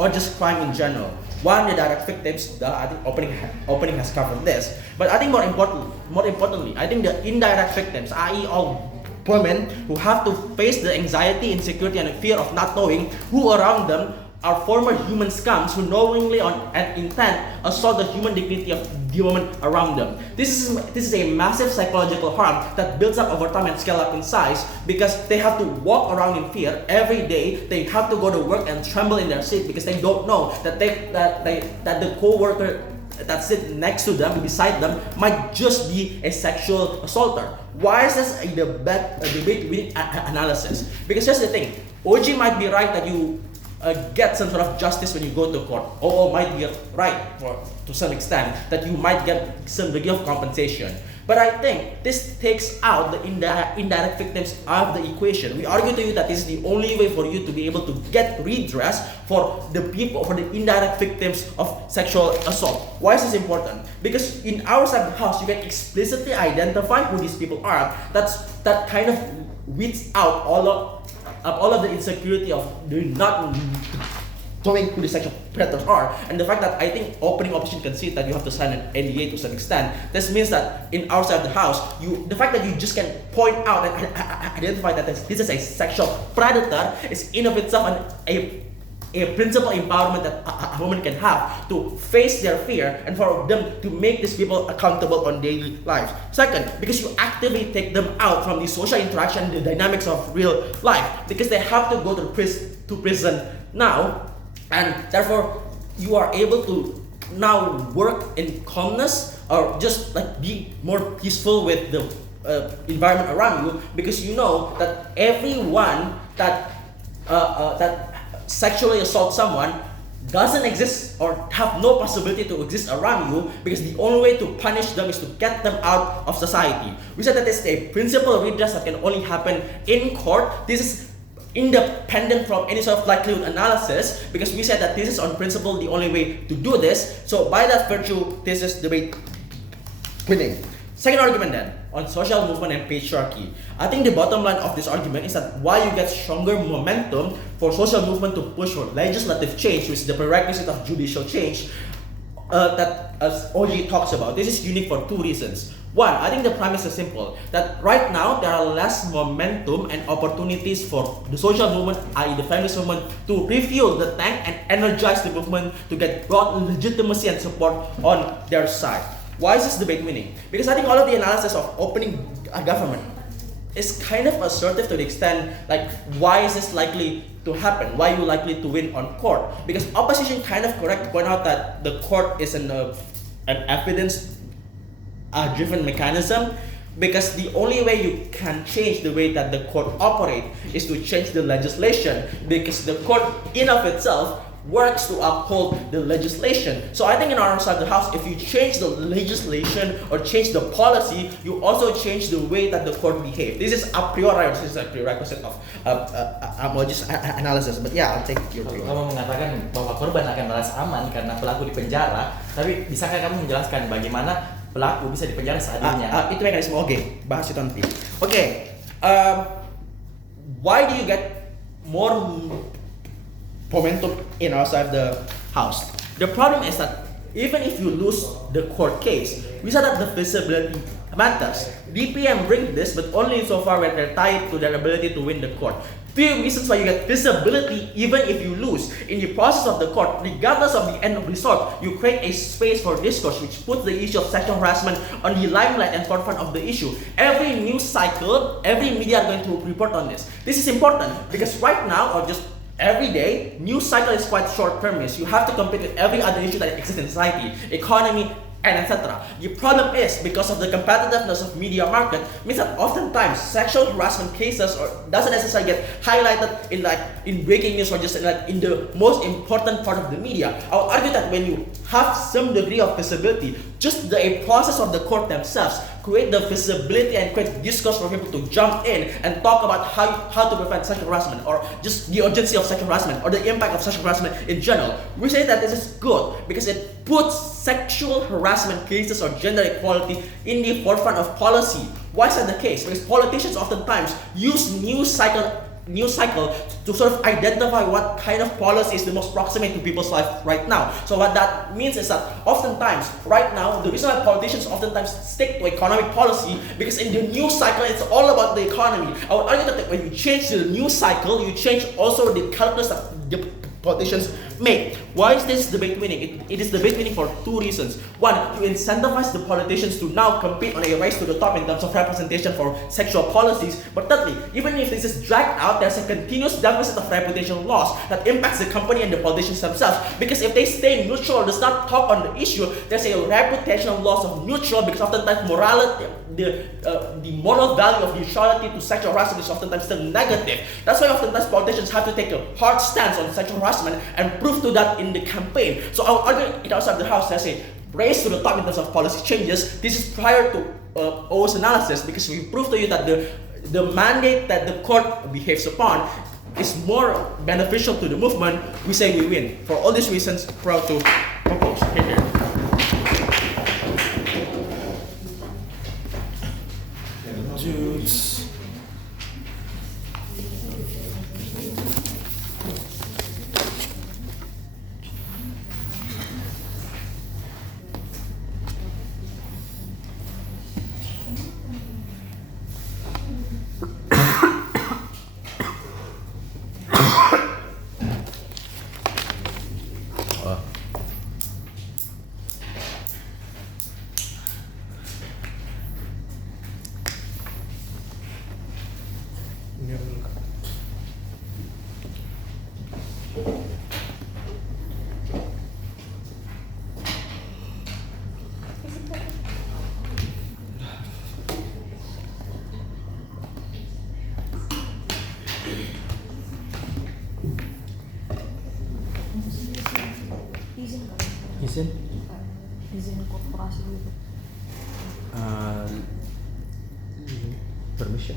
or just crime in general. One, the direct victims. I think opening has covered this. But I think more importantly, I think the indirect victims, i.e., all women who have to face the anxiety, insecurity, and the fear of not knowing who around them are former human scums who knowingly and intent assault the human dignity of the woman around them. This is a massive psychological harm that builds up over time and scale up in size, because they have to walk around in fear every day. They have to go to work and tremble in their seat because they don't know that the co-worker that sits next to them, beside them, might just be a sexual assaulter. Why is this a debate-winning analysis? Because here's the thing: OG might be right that you get some sort of justice when you go to court. OO might be right to some extent that you might get some degree of compensation. But I think this takes out the indirect victims of the equation. We argue to you that this is the only way for you to be able to get redress for the indirect victims of sexual assault. Why is this important? Because in our side of the house, you can explicitly identify who these people are. That kind of weeds out all of the insecurity of not knowing who the sexual predators are, and the fact that I think opening opposition concede that you have to sign an NDA to some extent. This means that in our side of the house, the fact that you just can point out and identify that this is a sexual predator is in of itself a principal empowerment that a woman can have to face their fear and for them to make these people accountable on daily lives. Second, because you actively take them out from the social interaction, the dynamics of real life, because they have to go to prison now, and therefore you are able to now work in calmness or just like be more peaceful with the environment around you, because you know that everyone that sexually assault someone doesn't exist or have no possibility to exist around you, because the only way to punish them is to get them out of society. We said that this is a principal redress that can only happen in court. This is independent from any sort of likelihood analysis, because we said that this is on principle the only way to do this. So by that virtue, this is debate winning. Second argument then, on social movement and patriarchy. I think the bottom line of this argument is that why you get stronger momentum for social movement to push for legislative change, which is the prerequisite of judicial change, that as OG talks about. This is unique for two reasons. One, I think the premise is simple, that right now there are less momentum and opportunities for the social movement, i.e. the feminist movement, to refuel the tank and energize the movement to get broad legitimacy and support on their side. Why is this debate winning? Because I think all of the analysis of opening a government is kind of assertive to the extent like, why is this likely to happen? Why are you likely to win on court? Because opposition kind of correct to point out that the court is an evidence-driven mechanism, because the only way you can change the way that the court operates is to change the legislation, because the court in of itself works to uphold the legislation. So I think in our side of the house, if you change the legislation or change the policy, you also change the way that the court behaves. This is a priori, this is a prerequisite of just analysis. But yeah, I'll take your view. Kamu mengatakan bahwa korban akan merasa aman karena pelaku di penjara, tapi bisakah kamu menjelaskan bagaimana pelaku bisa dipenjara seadilnya? Itu mekanisme bahas itu nanti. Why do you get more momentum in our side of the house? The problem is that even if you lose the court case, we said that the visibility matters. DPM bring this, but only insofar when they're tied to their ability to win the court. Few reasons why you get visibility even if you lose. In the process of the court, regardless of the end result, you create a space for discourse which puts the issue of sexual harassment on the limelight and forefront of the issue. Every news cycle, every media are going to report on this. This is important because right now, or just every day, news cycle is quite short-termist. You have to compete with every other issue that exists in society, economy, and etc. The problem is because of the competitiveness of media market means that oftentimes sexual harassment cases or doesn't necessarily get highlighted in breaking news or just in the most important part of the media. I would argue that when you have some degree of visibility, just the process of the court themselves create the visibility and create discourse for people to jump in and talk about how to prevent sexual harassment or just the urgency of sexual harassment or the impact of sexual harassment in general. We say that this is good because it puts sexual harassment cases or gender equality in the forefront of policy. Why is that the case? Because politicians oftentimes use news cycle to sort of identify what kind of policy is the most proximate to people's life right now. So what that means is that oftentimes, right now, the reason why politicians oftentimes stick to economic policy because in the news cycle, it's all about the economy. I would argue that when you change the news cycle, you change also the calculus that the politicians make. Why is this debate winning? It is debate winning for two reasons. One, you incentivize the politicians to now compete on a race to the top in terms of representation for sexual policies. But thirdly, even if this is dragged out, there's a continuous deficit of reputational loss that impacts the company and the politicians themselves. Because if they stay neutral or does not talk on the issue, there's a reputational loss of neutral because oftentimes morality, the moral value of neutrality to sexual harassment is oftentimes still negative. That's why oftentimes politicians have to take a hard stance on sexual harassment and prove to that in the campaign. So I would argue it outside the house, there's a race to the top in terms of policy changes. This is prior to OO's analysis because we prove to you that the mandate that the court behaves upon is more beneficial to the movement. We say we win. For all these reasons, proud to propose. Here. Judes. Izin korporasi gitu. Permission.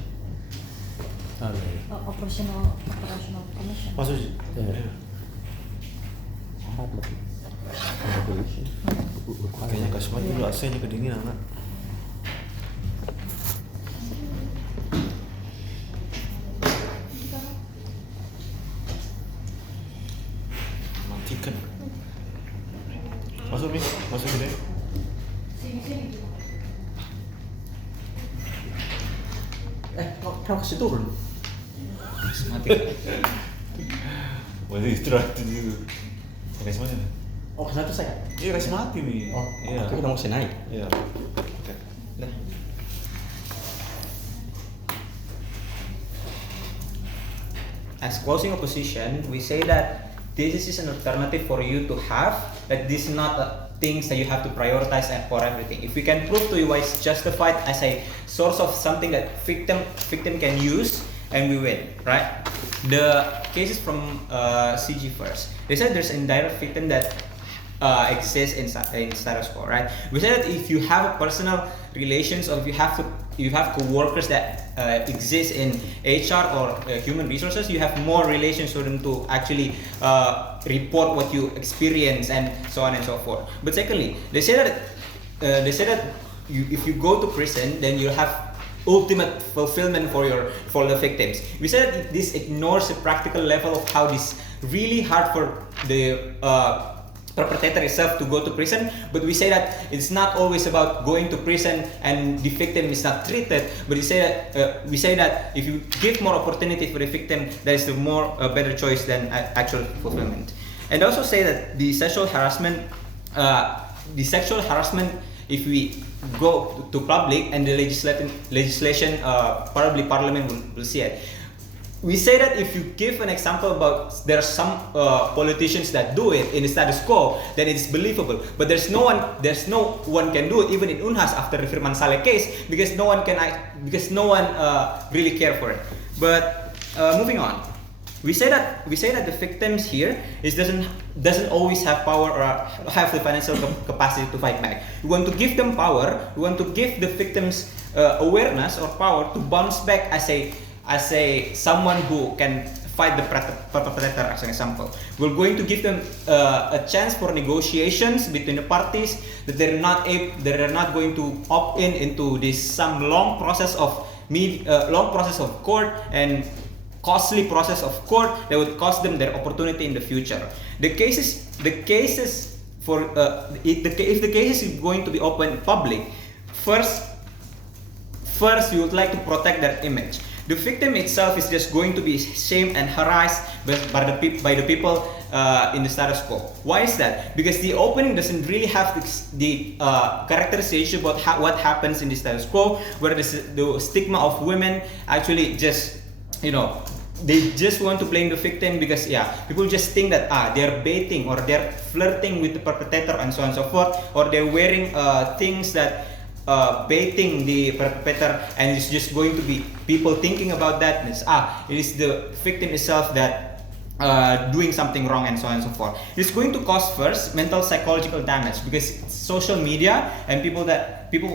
Operational permission. Maksudnya? Kayaknya kasih mati dulu AC-nya kedinginan, nak. Matikan. Masuk, Mi. Masuk gede. Kenapa kasih turun? Mati. Boleh istirahat dulu. Kasih mati. Oh, kesana tuh saya? Iya, kasih mati, Mi. Oh, iya. kita mau kesini naik. Iya. Oke. Nah. As closing opposition, we say that this is an alternative for you to have, that this is not things that you have to prioritize and for everything. If we can prove to you why it's justified as a source of something that victim can use, and we win, right? The cases from CG first. They said there's indirect victim that exists in status quo, right? We said that if you have a personal relations or if you have co-workers that exist in HR or human resources, you have more relations for them to actually report what you experience and so on and so forth. But secondly, they say that if you go to prison, then you have ultimate fulfillment for the victims. We said that this ignores the practical level of how this really hard for the perpetrator itself to go to prison, but we say that it's not always about going to prison and the victim is not treated, but we say that if you give more opportunity for the victim, that is the more better choice than actual fulfillment. And also say that the sexual harassment, if we go to public and the legislation, probably parliament will see it. We say that if you give an example about there are some politicians that do it in the status quo, then it is believable. But there's no one can do it even in Unhas after the Firman Saleh case because no one really care for it. But moving on, we say that the victims here doesn't always have power or have the financial capacity to fight back. We want to give them power. We want to give the victims awareness or power to bounce back as someone who can fight the perpetrator, as an example. We're going to give them a chance for negotiations between the parties, that they're not going to opt into this some long process of court and costly process of court that would cost them their opportunity in the future. If the cases is going to be open public, first we would like to protect their image. The victim itself is just going to be shamed and harassed by the people in the status quo. Why is that? Because the opening doesn't really have the characterization about what happens in the status quo, where the stigma of women actually just, they just want to blame the victim because people just think that they're baiting or they're flirting with the perpetrator and so on and so forth, or they're wearing things that baiting the perpetrator, and it's just going to be people thinking about that. And it is the victim itself that doing something wrong and so on and so forth. It's going to cause first mental psychological damage because social media and people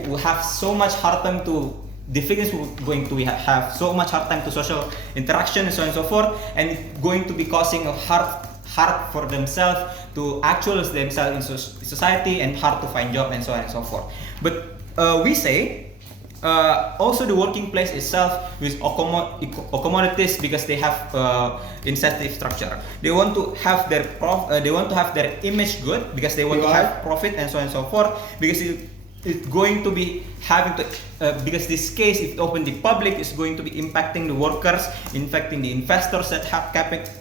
will have so much hard time to. The victims will going to have so much hard time to social interaction and so on and so forth, and it's going to be causing a hard for themselves to actualize themselves in society and hard to find job and so on and so forth. But we say also the working place itself is accommodates because they have incentive structure. They want to have their image good because they want to have profit and so on and so forth, because it's going to be having to because this case, if open the public, is going to be impacting the workers, infecting the investors that have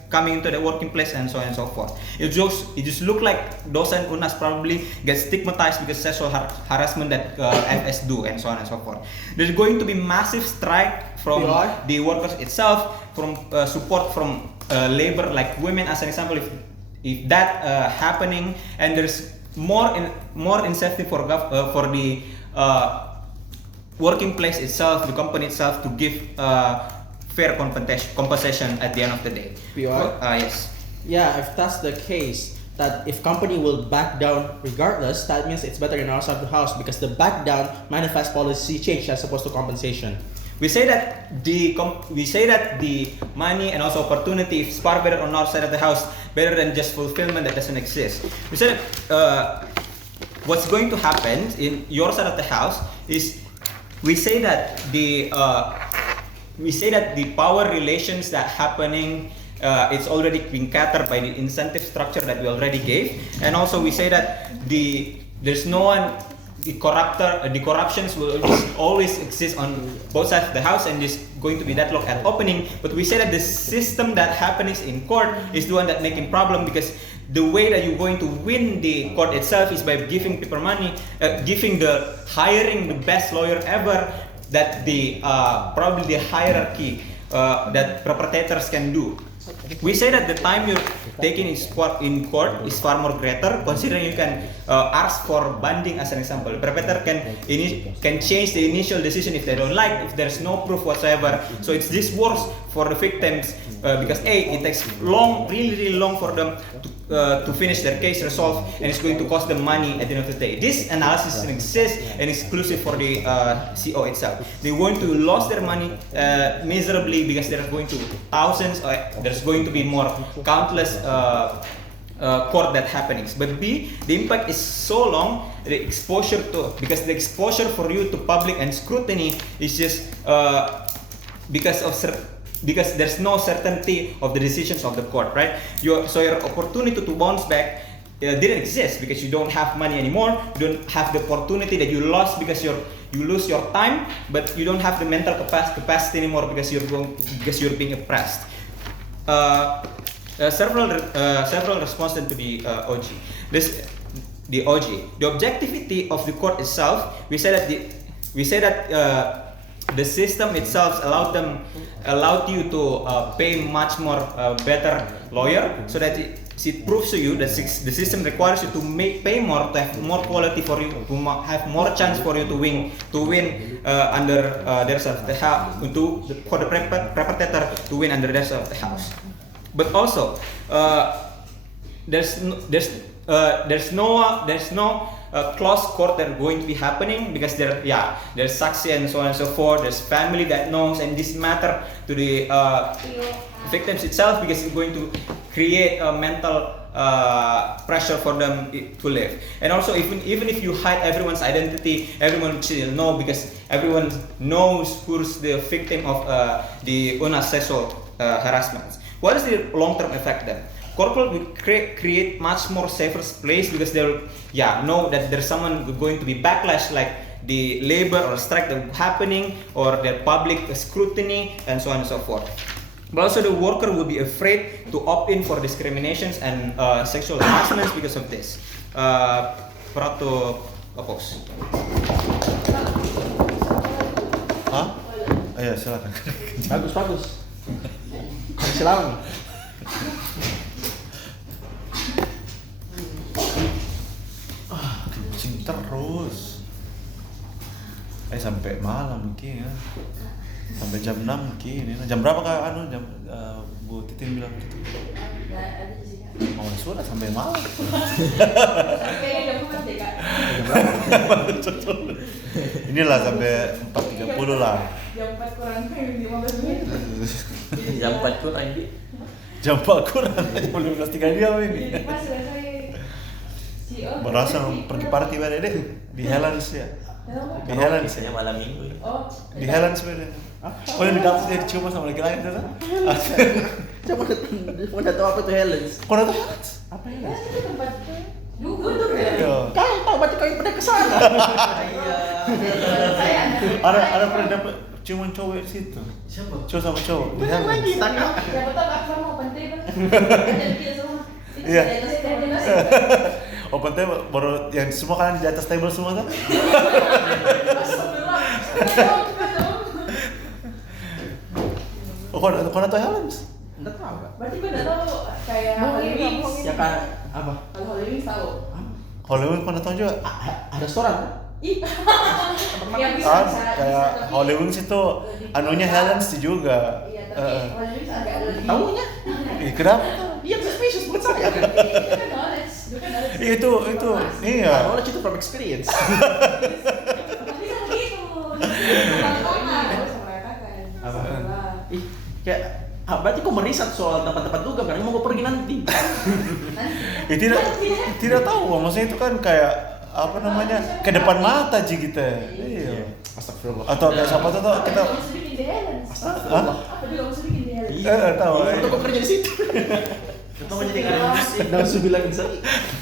coming into the working place and so on and so forth. It just look like dosen Unas probably get stigmatized because sexual harassment that FS do and so on and so forth. There's going to be massive strike from the workers itself, from support from labor like women as an example. If that happening, and there's more incentive for the working place itself, the company itself, to give fair compensation at the end of the day. Yes. Yeah, if that's the case, that if company will back down regardless, that means it's better in our side of the house, because the back down manifests policy change as opposed to compensation. We say that the money and also opportunity is far better on our side of the house, better than just fulfillment that doesn't exist. We say that what's going to happen in your side of the house is we say that the power relations that happening it's already been catered by the incentive structure that we already gave, and also we say that there's no one. The corruptions will always exist on both sides of the house, and there's going to be deadlock at opening. But we say that the system that happens in court is the one that making problem, because the way that you're going to win the court itself is by giving people money, hiring the best lawyer ever, that the probably the hierarchy that perpetrators can do. We say that the time you're taking in court is far more greater, considering you can ask for banding as an example. The perpetrator can change the initial decision if they don't like, if there's no proof whatsoever. So it's this worse for the victims because it takes really long for them to finish their case resolved, and it's going to cost them money at the end of the day. This analysis exists and is exclusive for the CO itself. They're going to lose their money miserably because there's going to thousands. There's going to be more countless court that happenings. But B, the impact is so long, because the exposure for you to public and scrutiny is just because there's no certainty of the decisions of the court, right? So your opportunity to bounce back didn't exist because you don't have money anymore. You don't have the opportunity that you lost because you lose your time, but you don't have the mental capacity anymore because you're being oppressed. Several responses to the OG. The objectivity of the court itself. We say that the system itself allowed you to pay much more better lawyer, so that it proves to you that the system requires you to pay more, to have more quality for you, to have more chance for you to win under their self the house, for the perpetrator to win under their self the house. But also there's no close court that are going to be happening, because there's saksi and so on and so forth. There's family that knows, and this matter to the victims itself, because it's going to create a mental pressure for them to live. And also, even if you hide everyone's identity, everyone will still know, because everyone knows who's the victim of the sexual harassment. What is the long-term effect then? Corporate will create much more safer place, because they'll know that there's someone going to be backlash, like the labor or strike that happening, or the public scrutiny, and so on and so forth. But also the worker will be afraid to opt in for discriminations and sexual harassment because of this. Proud to oppose. Hah? Ayo silakan. Bagus. Silakan. Kencing terus. Sampai malam mungkin ya. Sampai jam 6 mungkin. Jam berapa Kak jam Bu Titin bilang gitu? Sudah sampai malam. Inilah sampai 4.30 lah. Jam 4 kurang 15 menit. Jam 4 kurang ini. Jam 4 kurang. Jam 15.3 dia ini. Berasa pergi party pada deh di Helens ya. Di Helens biasanya malam minggu. Di Helens pada. Oh yang didapet dia dicium sama laki-laki itu kan? Coba udah tahu apa itu Helens? Kau udah tahu Helens? Apa Helens? Itu tempat dukun tuh ya. Kau tahu berarti kau yang pernah kesana. Ada pernah dapet ciuman cowok di situ. Siapa? Cowok sama cowok. Di Helens. Lagi tangkap. Siapa tahu aku mau penting kan? Ada kita semua. Iya. Open table baru yang semua kan di atas table semua kan? Oh, kau tahu Helens? Enggak tahu Kak. Berarti gue udah tahu kayak Holy Wings. Ya kan apa? Kalau Holy Wings tahu. Hollywood kau tahu juga? Ada restoran kan? Ih. Yang bisa Kan kayak Hollywood itu anunya Helens juga. Iya, tapi Holy Wings agak lebih. Tahunya? Kenapa? Dia suspicious buat saya. Itu kan knowledge. Itu iya. Knowledge itu from experience. Tapi sama gitu. Sama kakak. Apa? Ih, kayak berarti kau meriset soal tempat-tempat juga kan? Mau pergi nanti? Tidak tahu, maksudnya itu kan kayak apa namanya ke depan mata aja kita. Iya. Astagfirullah. Atau kayak siapa tuh kita? Astagfirullah. Apa juga mau sedikit di Helens? Tahu. Itu kau kerja di situ. Itu mau jadi karyawan musik. Dah subilang seri.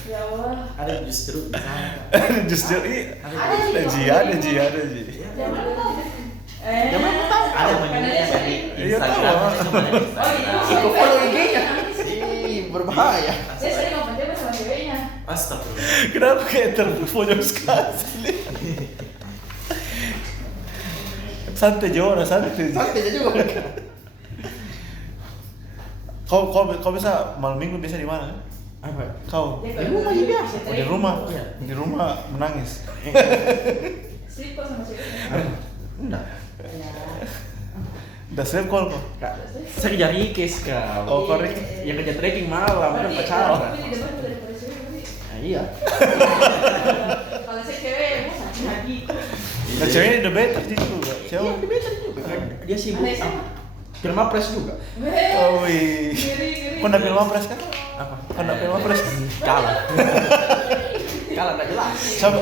Ya Allah. Ada justru di sana. Justru ada Ji. Yang mana tahu? Ada menyuruhnya dari Iya, Instagram. tahu. Cuma dari Instagram. Kau follow IG-nya. Berbahaya. Saya sering open table sama ceweknya. Astagfirullah. Kenapa kayak terpojok sekali? Santai juga. Santai aja juga. Kau bisa malam minggu biasa di mana? Apa? Kau Di rumah aja biasa. oh, di rumah? Di rumah menangis. Sleep kok sama ceweknya. Enggak. Udah sleep call kok? Kak, saya kerja Rikis Kak. Oh, kau Rick. Yang kerja trekking malam, kan pacaran. Tapi di depan udah daripada cewek berarti. Nah, iya. Kalau saya cewek, mau sakit hati. Nah ceweknya udah better juga. Iya, Cewek. dia better juga kan. Dia sibuk. Ada SMA? Film Apres juga. Oh wih. Kau udah film Apres kan? Apa? Kau udah film Apres? Kalah. Kalah enggak jelas. Siapa?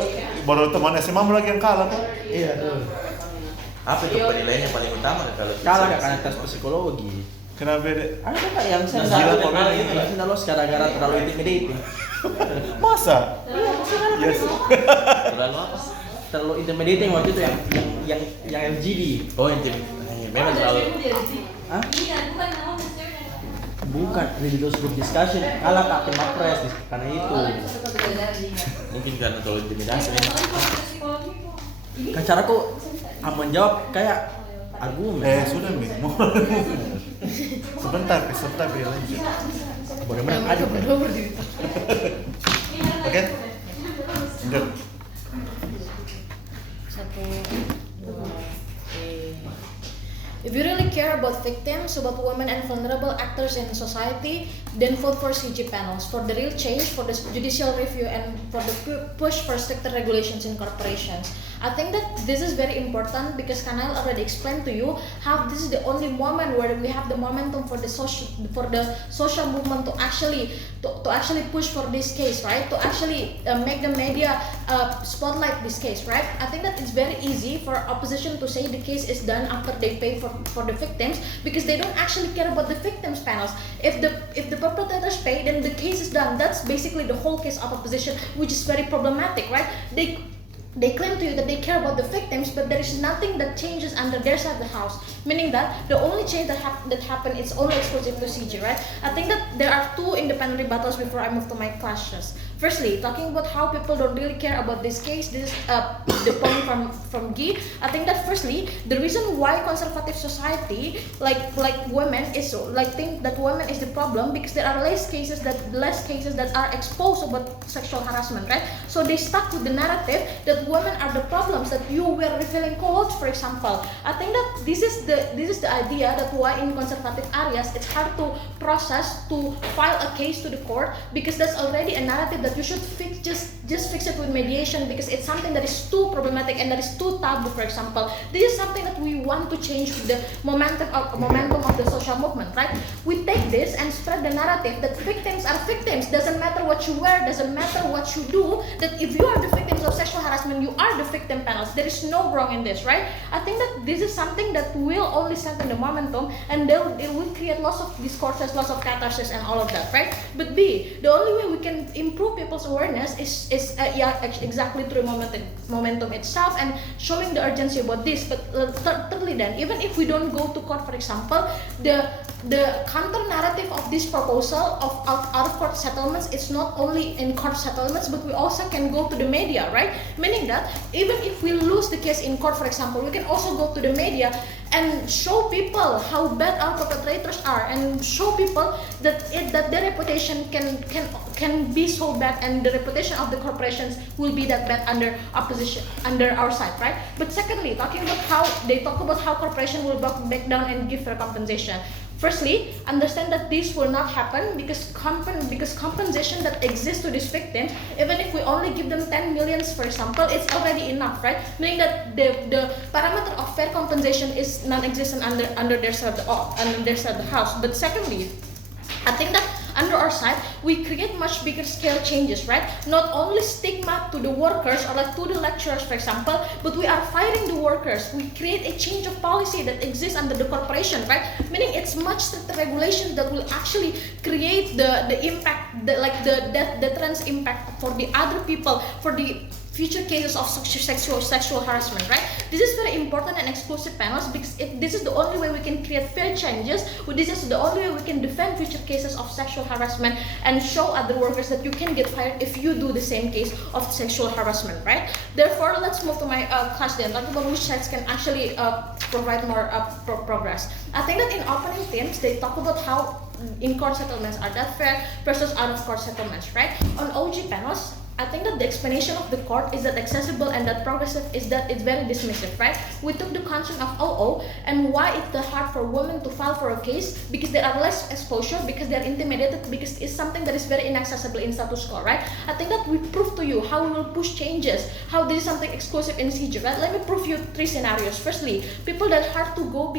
Baru teman SMA mu lagi yang kalah kan? Iya, tuh. Apa itu penilaiannya paling utama kalau Kalah Kak, karena tes psikologi. Kenapa beda? Ada Kak yang Gila, sendal komen itu yang sendal lolos gara-gara terlalu intimidating. Masa? Yes. Terlalu apa? Terlalu intimidating waktu itu yang LGD. Oh intim. Memang terlalu. Hah? Iya, bukan nama ceweknya. Bukan religious group discussion. Kalah Kak Kemapres karena itu. Mungkin karena terlalu intimidasi. Kan caraku menjawab kayak argumen. Sudah Mi. Sebentar biar lanjut. Benar-benar aduk. Oke? Good. If you really care about victims, about women and vulnerable actors in society, then vote for CG panels, for the real change, for the judicial review, and for the push for stricter regulations in corporations. I think that this is very important because Kanail already explained to you how this is the only moment where we have the momentum for the social movement to actually push for this case, right? To actually make the media spotlight this case, right? I think that it's very easy for opposition to say the case is done after they pay for the victims because they don't actually care about the victims panels. If the perpetrators pay, then the case is done. That's basically the whole case of opposition, which is very problematic, right? They claim to you that they care about the victims, but there is nothing that changes under their side of the house. Meaning that the only change that happened is only exclusive to CG, right? I think that there are two independent rebuttals before I move to my clashes. Firstly, talking about how people don't really care about this case, this is the point from Guy. I think that firstly, the reason why conservative society like women is think that women is the problem because there are less cases that are exposed about sexual harassment, right? So they stuck with the narrative that women are the problems, that you wear revealing clothes, for example. I think that this is the idea that why in conservative areas it's hard to process to file a case to the court because that's already a narrative that you should just fix it with mediation because it's something that is too problematic and that is too taboo, for example. This is something that we want to change with the momentum of the social movement, right? We take this and spread the narrative that victims are victims. Doesn't matter what you wear, doesn't matter what you do, that if you are the victims of sexual harassment, you are the victim panels. There is no wrong in this, right? I think that this is something that will only strengthen the momentum and it will create lots of discourses, lots of catharsis and all of that, right? But B, the only way we can improve people's awareness is exactly through momentum itself and showing the urgency about this. But thirdly then, even if we don't go to court, for example, the counter narrative of this proposal of out of court settlements is not only in court settlements, but we also can go to the media, right? Meaning that even if we lose the case in court, for example, we can also go to the media and show people how bad our perpetrators are and show people that their reputation can be so bad and the reputation of the corporations will be that bad under our side, right? But secondly, talking about how they talk about how corporation will back down and give fair compensation. Firstly, understand that this will not happen because compensation that exists to these victims, even if we only give them 10 millions, for example, it's already enough, right? Meaning that the parameter of fair compensation is non-existent under their side of the house. But secondly, I think that under our side, we create much bigger scale changes, right? Not only stigma to the workers or like to the lecturers, for example, but we are firing the workers. We create a change of policy that exists under the corporation, right? Meaning it's much stricter regulations that will actually create the impact, the trans impact for the other people, for the future cases of sexual harassment, right? This is very important and exclusive panels because this is the only way we can create fair changes. This is the only way we can defend future cases of sexual harassment and show other workers that you can get fired if you do the same case of sexual harassment, right? Therefore, let's move to my class then. Talk about which sides can actually provide more progress. I think that in opening themes, they talk about how in-court settlements are that fair versus out-of-court settlements, right? On OG panels, I think that the explanation of the court is that accessible and that progressive is that it's very dismissive, right? We took the concern of OO and why it's hard for women to file for a case because there are less exposure, because they're intimidated, because it's something that is very inaccessible in status quo, right? I think that we prove to you how we will push changes, how this is something exclusive in CG, right? Let me prove you 3 scenarios. Firstly, people that are hard to go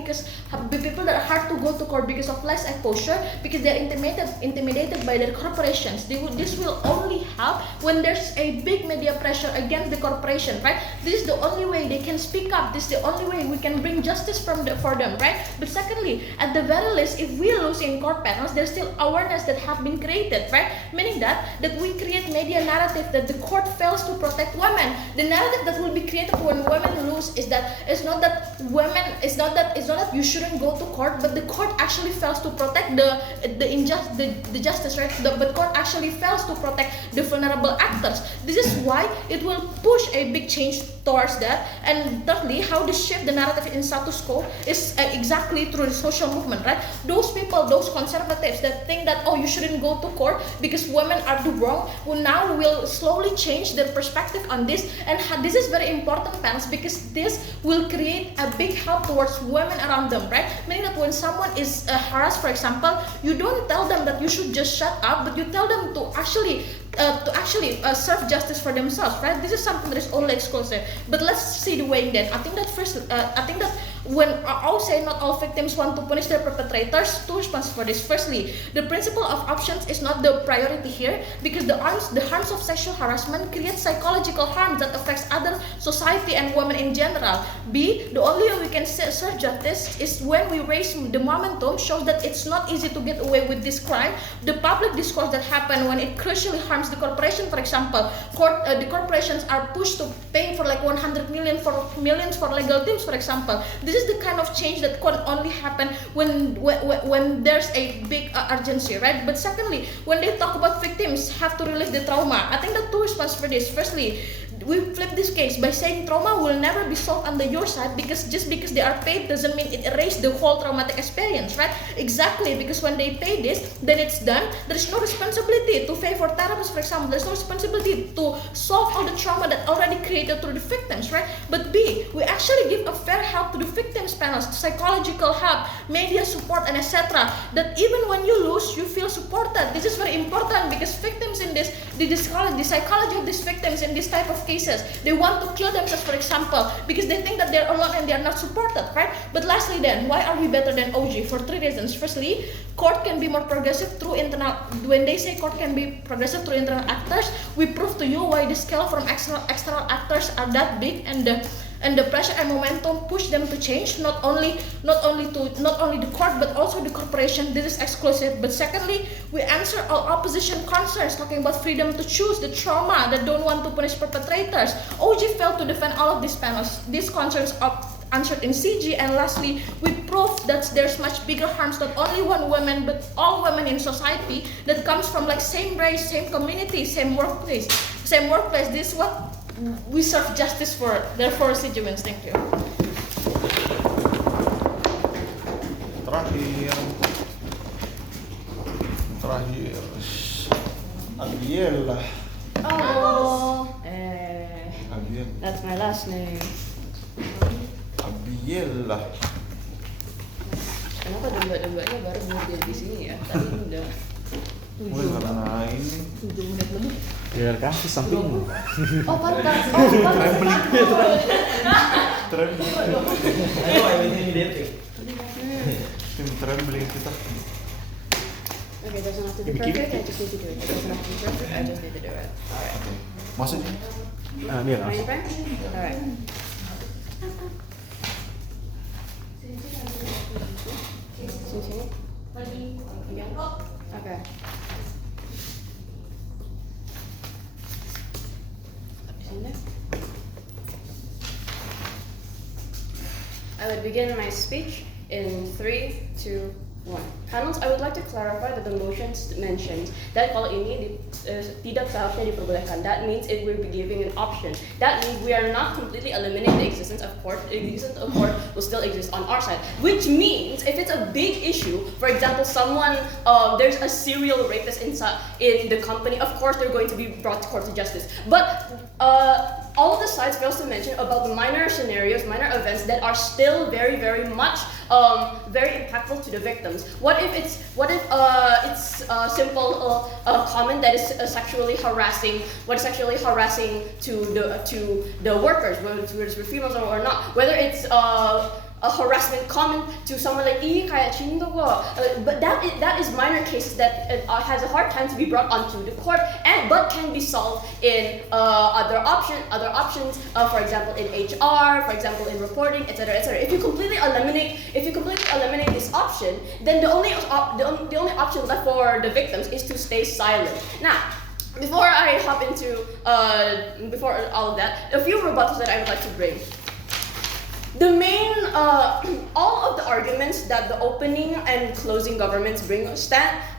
to court because of less exposure, because they're intimidated by their corporations. This will only help when there's a big media pressure against the corporation, right? This is the only way they can speak up. This is the only way we can bring justice for them, right? But secondly, at the very least, if we lose in court panels, there's still awareness that have been created, right? Meaning that we create media narrative that the court fails to protect women. The narrative that will be created when women lose is that it's not that you shouldn't go to court, but the court actually fails to protect the justice, right? But court actually fails to protect the vulnerable actors. This is why it will push a big change towards that. And thirdly, how to shift the narrative in status quo is exactly through the social movement, right? Those people, those conservatives that think that, oh, you shouldn't go to court because women are the wrong, will slowly change their perspective on this. And this is very important, fans, because this will create a big help towards women around them, right? Meaning that when someone is harassed, for example, you don't tell them that you should just shut up, but you tell them to actually serve justice for themselves, right? This is something that is only exclusive. But let's see the way then. I think that when I say not all victims want to punish their perpetrators, two responses for this. Firstly, the principle of options is not the priority here, because the harms of sexual harassment create psychological harm that affects other society and women in general. B, the only way we can serve justice is when we raise the momentum, shows that it's not easy to get away with this crime. The public discourse that happen when it crucially harms the corporation, for example, the corporations are pushed to pay for like 100 million for legal teams, for example. This is the kind of change that can only happen when there's a big urgency, right? But secondly, when they talk about victims have to relieve the trauma, I think the two responses for this. Firstly, we flip this case by saying trauma will never be solved under your side, because just because they are paid doesn't mean it erased the whole traumatic experience, right? Exactly, because when they pay this, then it's done. There is no responsibility to pay for therapists, for example. There's no responsibility to solve all the trauma that already created through the victims, right? But B, we actually give a fair help to the victims panels, psychological help, media support, and etc. That even when you lose, you feel supported. This is very important, because victims in this, the psychology of these victims in this type of cases, they want to kill themselves, for example, because they think that they're alone and they're not supported, right? But lastly then, why are we better than OG? For three reasons. Firstly, court can be more progressive through internal, when they say court can be progressive through internal actors, we prove to you why the scale from external actors are that big, and the pressure and momentum push them to change, not only the court but also the corporation. This is exclusive. But secondly, we answer all opposition concerns talking about freedom to choose, the trauma that don't want to punish perpetrators. OG failed to defend all of these panels. These concerns are answered in CG. And lastly, we prove that there's much bigger harms, not only one woman but all women in society, that comes from like same race, same community, same workplace. This is what we serve justice for. Therefore, CG wins. Thank you. Terakhir Abiela. Oh, Abiel. that's my last name. Abiela. Kenapa dua-duanya baru muncul di sini ya? Tadi udah Mungkin karena ini 7 menit lebih. Biar kasih sampingmu. Oh, pantas. Tim trembling kita. Okay, doesn't have to be perfect. I just need to do it. It doesn't have to be perfect. I just need to do it. Alright. Maksudnya? Biar Are you ready? Alright. Sini. Again. Okay. Di sini. I would begin my speech in 3, 2, 1. Panels, I would like to clarify that the motions mentioned that kalau ini tidak seharusnya diperbolehkan. That means it will be giving an option. That means we are not completely eliminating the existence of court. The existence of court will still exist on our side. Which means if it's a big issue, for example, there's a serial rapist in the company, of course they're going to be brought to court to justice. But all of the sides fails to mention about the minor scenarios, minor events that are still very, very much very impactful to the victims. What if it's a simple comment that is sexually harassing? What is sexually harassing to the workers, whether it's females or not? Whether it's a harassment comment to someone like "Ih, kayak cinta kok," but that is minor cases that has a hard time to be brought onto the court, but can be solved in other options. For example, in HR, for example, in reporting, etc., etc. If you completely eliminate this option, then the only option left for the victims is to stay silent. Now, before I hop into before all of that, a few rebuttals that I would like to bring. The main, all of the arguments that the opening and closing governments bring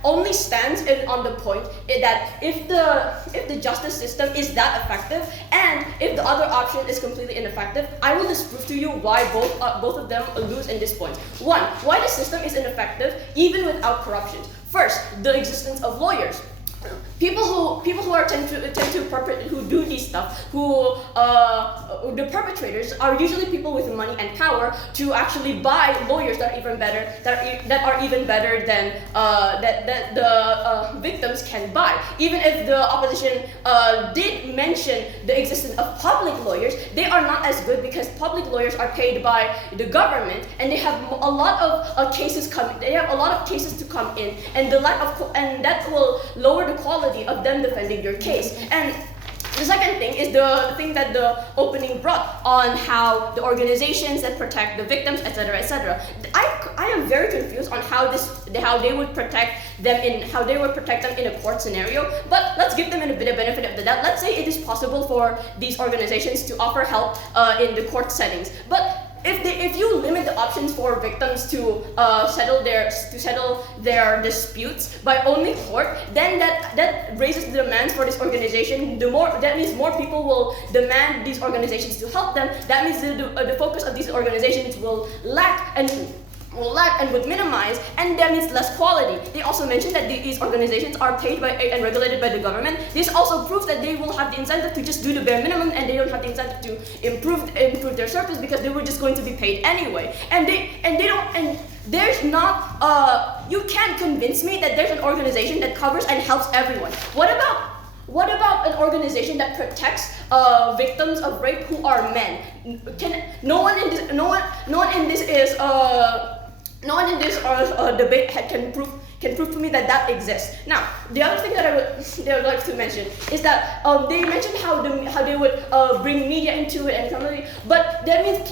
only stands on the point that if the justice system is that effective and if the other option is completely ineffective, I will disprove to you why both of them lose in this point. One, why the system is ineffective even without corruption. First, the existence of lawyers. People who who do these stuff, the perpetrators are usually people with money and power to actually buy lawyers that are even better than that the victims can buy. Even if the opposition did mention the existence of public lawyers, they are not as good because public lawyers are paid by the government and they have a lot of cases coming. They have a lot of cases to come in, and that will lower the quality of them defending your case. And the second thing is the thing that the opening brought on how the organizations that protect the victims, etc., etc. I am very confused on how they would protect them in a court scenario. But let's give them a bit of benefit of the doubt. Let's say it is possible for these organizations to offer help in the court settings, but if you limit the options for victims to settle their disputes by only court, then that raises the demands for this organization. That means more people will demand these organizations to help them. That means the focus of these organizations will lack and would minimize, and that means less quality. They also mentioned that these organizations are paid by and regulated by the government. This also proves that they will have the incentive to just do the bare minimum, and they don't have the incentive to improve their service because they were just going to be paid anyway. There's not you can't convince me that there's an organization that covers and helps everyone. What about an organization that protects victims of rape who are men? No one in this debate can prove to me that exists. Now, the other thing that I would like to mention is that they mentioned how they would bring media into it and comedy, but that means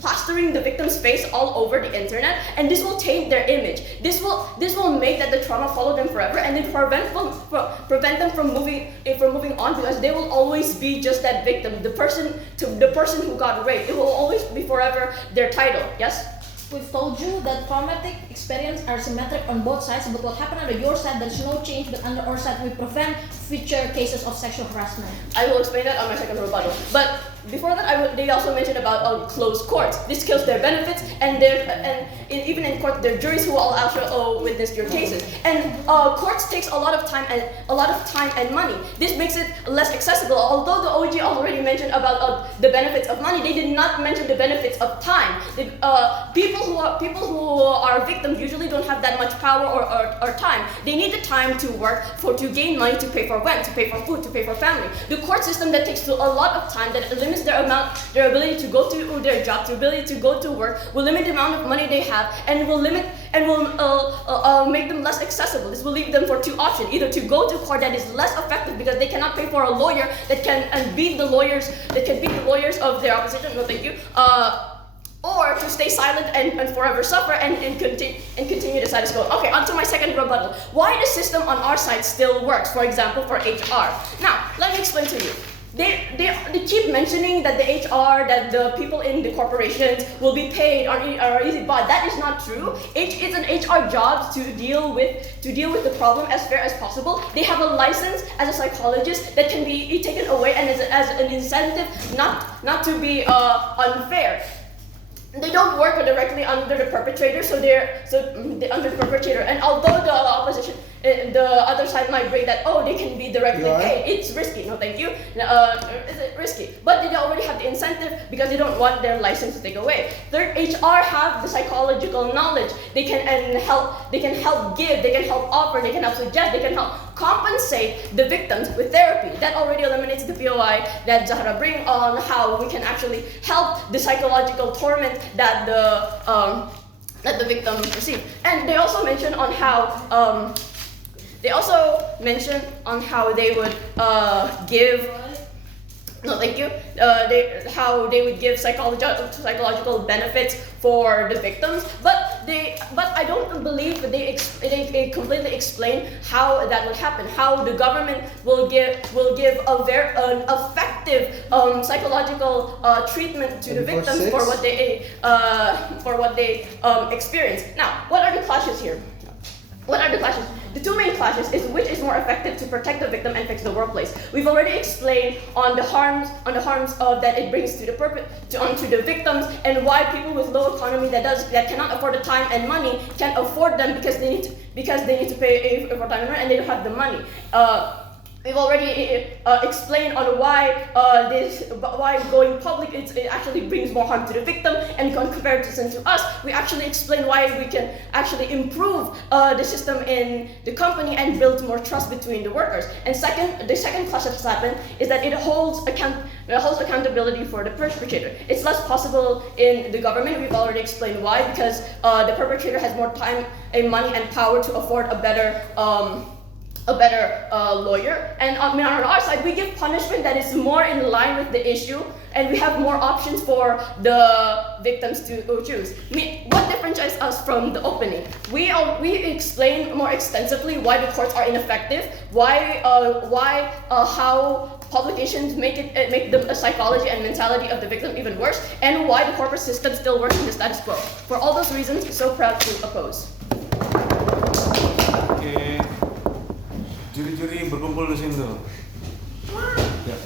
plastering the victim's face all over the internet, and this will taint their image. This will make that the trauma follow them forever, and they prevent them from moving on, because they will always be just that victim, the person who got raped. It will always be forever their title. Yes. We've told you that traumatic experiences are symmetric on both sides, but what happened under your side, there's no change, but under our side, we prevent future cases of sexual harassment. I will explain that on my second rebuttal. But before that, they also mentioned about closed courts. This kills their benefits, and even in court, there are juries who will also witness your cases. And courts takes a lot of time and money. This makes it less accessible. Although the OG already mentioned about the benefits of money, they did not mention the benefits of time. People who are victims usually don't have that much power or time. They need the time to work to gain money to pay for rent, to pay for food, to pay for family. The court system that takes a lot of time, that limits their ability to go to their job, their ability to go to work, will limit the amount of money they have, and will make them less accessible. This will leave them for two options: either to go to court that is less effective because they cannot pay for a lawyer that can beat the lawyers of their opposition. No, thank you. Or to stay silent and forever suffer and continue the status quo. Okay, on to my second rebuttal. Why the system on our side still works, for example, for HR. Now, let me explain to you. They keep mentioning that the HR, that the people in the corporations will be paid or easy, but that is not true. It's an HR job to deal with the problem as fair as possible. They have a license as a psychologist that can be taken away, and as an incentive not to be unfair. They don't work directly under the perpetrator, so they're under the perpetrator. And although the opposition the other side might bring that, oh, they can be directly Yeah. paid. It's risky. No, thank you. Is it risky? But they already have the incentive because they don't want their license to take away. Third, HR have the psychological knowledge. They can help. They can help give. They can help offer. They can help suggest. They can help compensate the victims with therapy. That already eliminates the POI that Zahra bring on how we can actually help the psychological torment that the victim receive. And they also mention on how they would give. No, thank you. How they would give psychological benefits for the victims, but I don't believe that they completely explain how that would happen. How the government will give an effective psychological treatment to the victims for what they experience. Now, what are the clashes here? What are the clashes? The two main clashes is which is more effective to protect the victim and fix the workplace. We've already explained on the harms that it brings to the victims, and why people with low economy that cannot afford the time and money can't afford them because they need to pay for time and rent and they don't have the money. We've already explained on why going public it actually brings more harm to the victim, and in comparison to us, we actually explain why we can actually improve the system in the company and build more trust between the workers. And the second clash that's happened is that it holds accountability for the perpetrator. It's less possible in the government. We've already explained why, because the perpetrator has more time and money and power to afford a better lawyer, and on our side we give punishment that is more in line with the issue, and we have more options for the victims to choose. What differentiates us from the opening? We explain more extensively why the courts are ineffective, how publications make the psychology and mentality of the victim even worse, and why the corporate system still works in the status quo. For all those reasons, we're so proud to oppose. Oke. Juri-juri berkumpul di sini tuh. Ya, ya.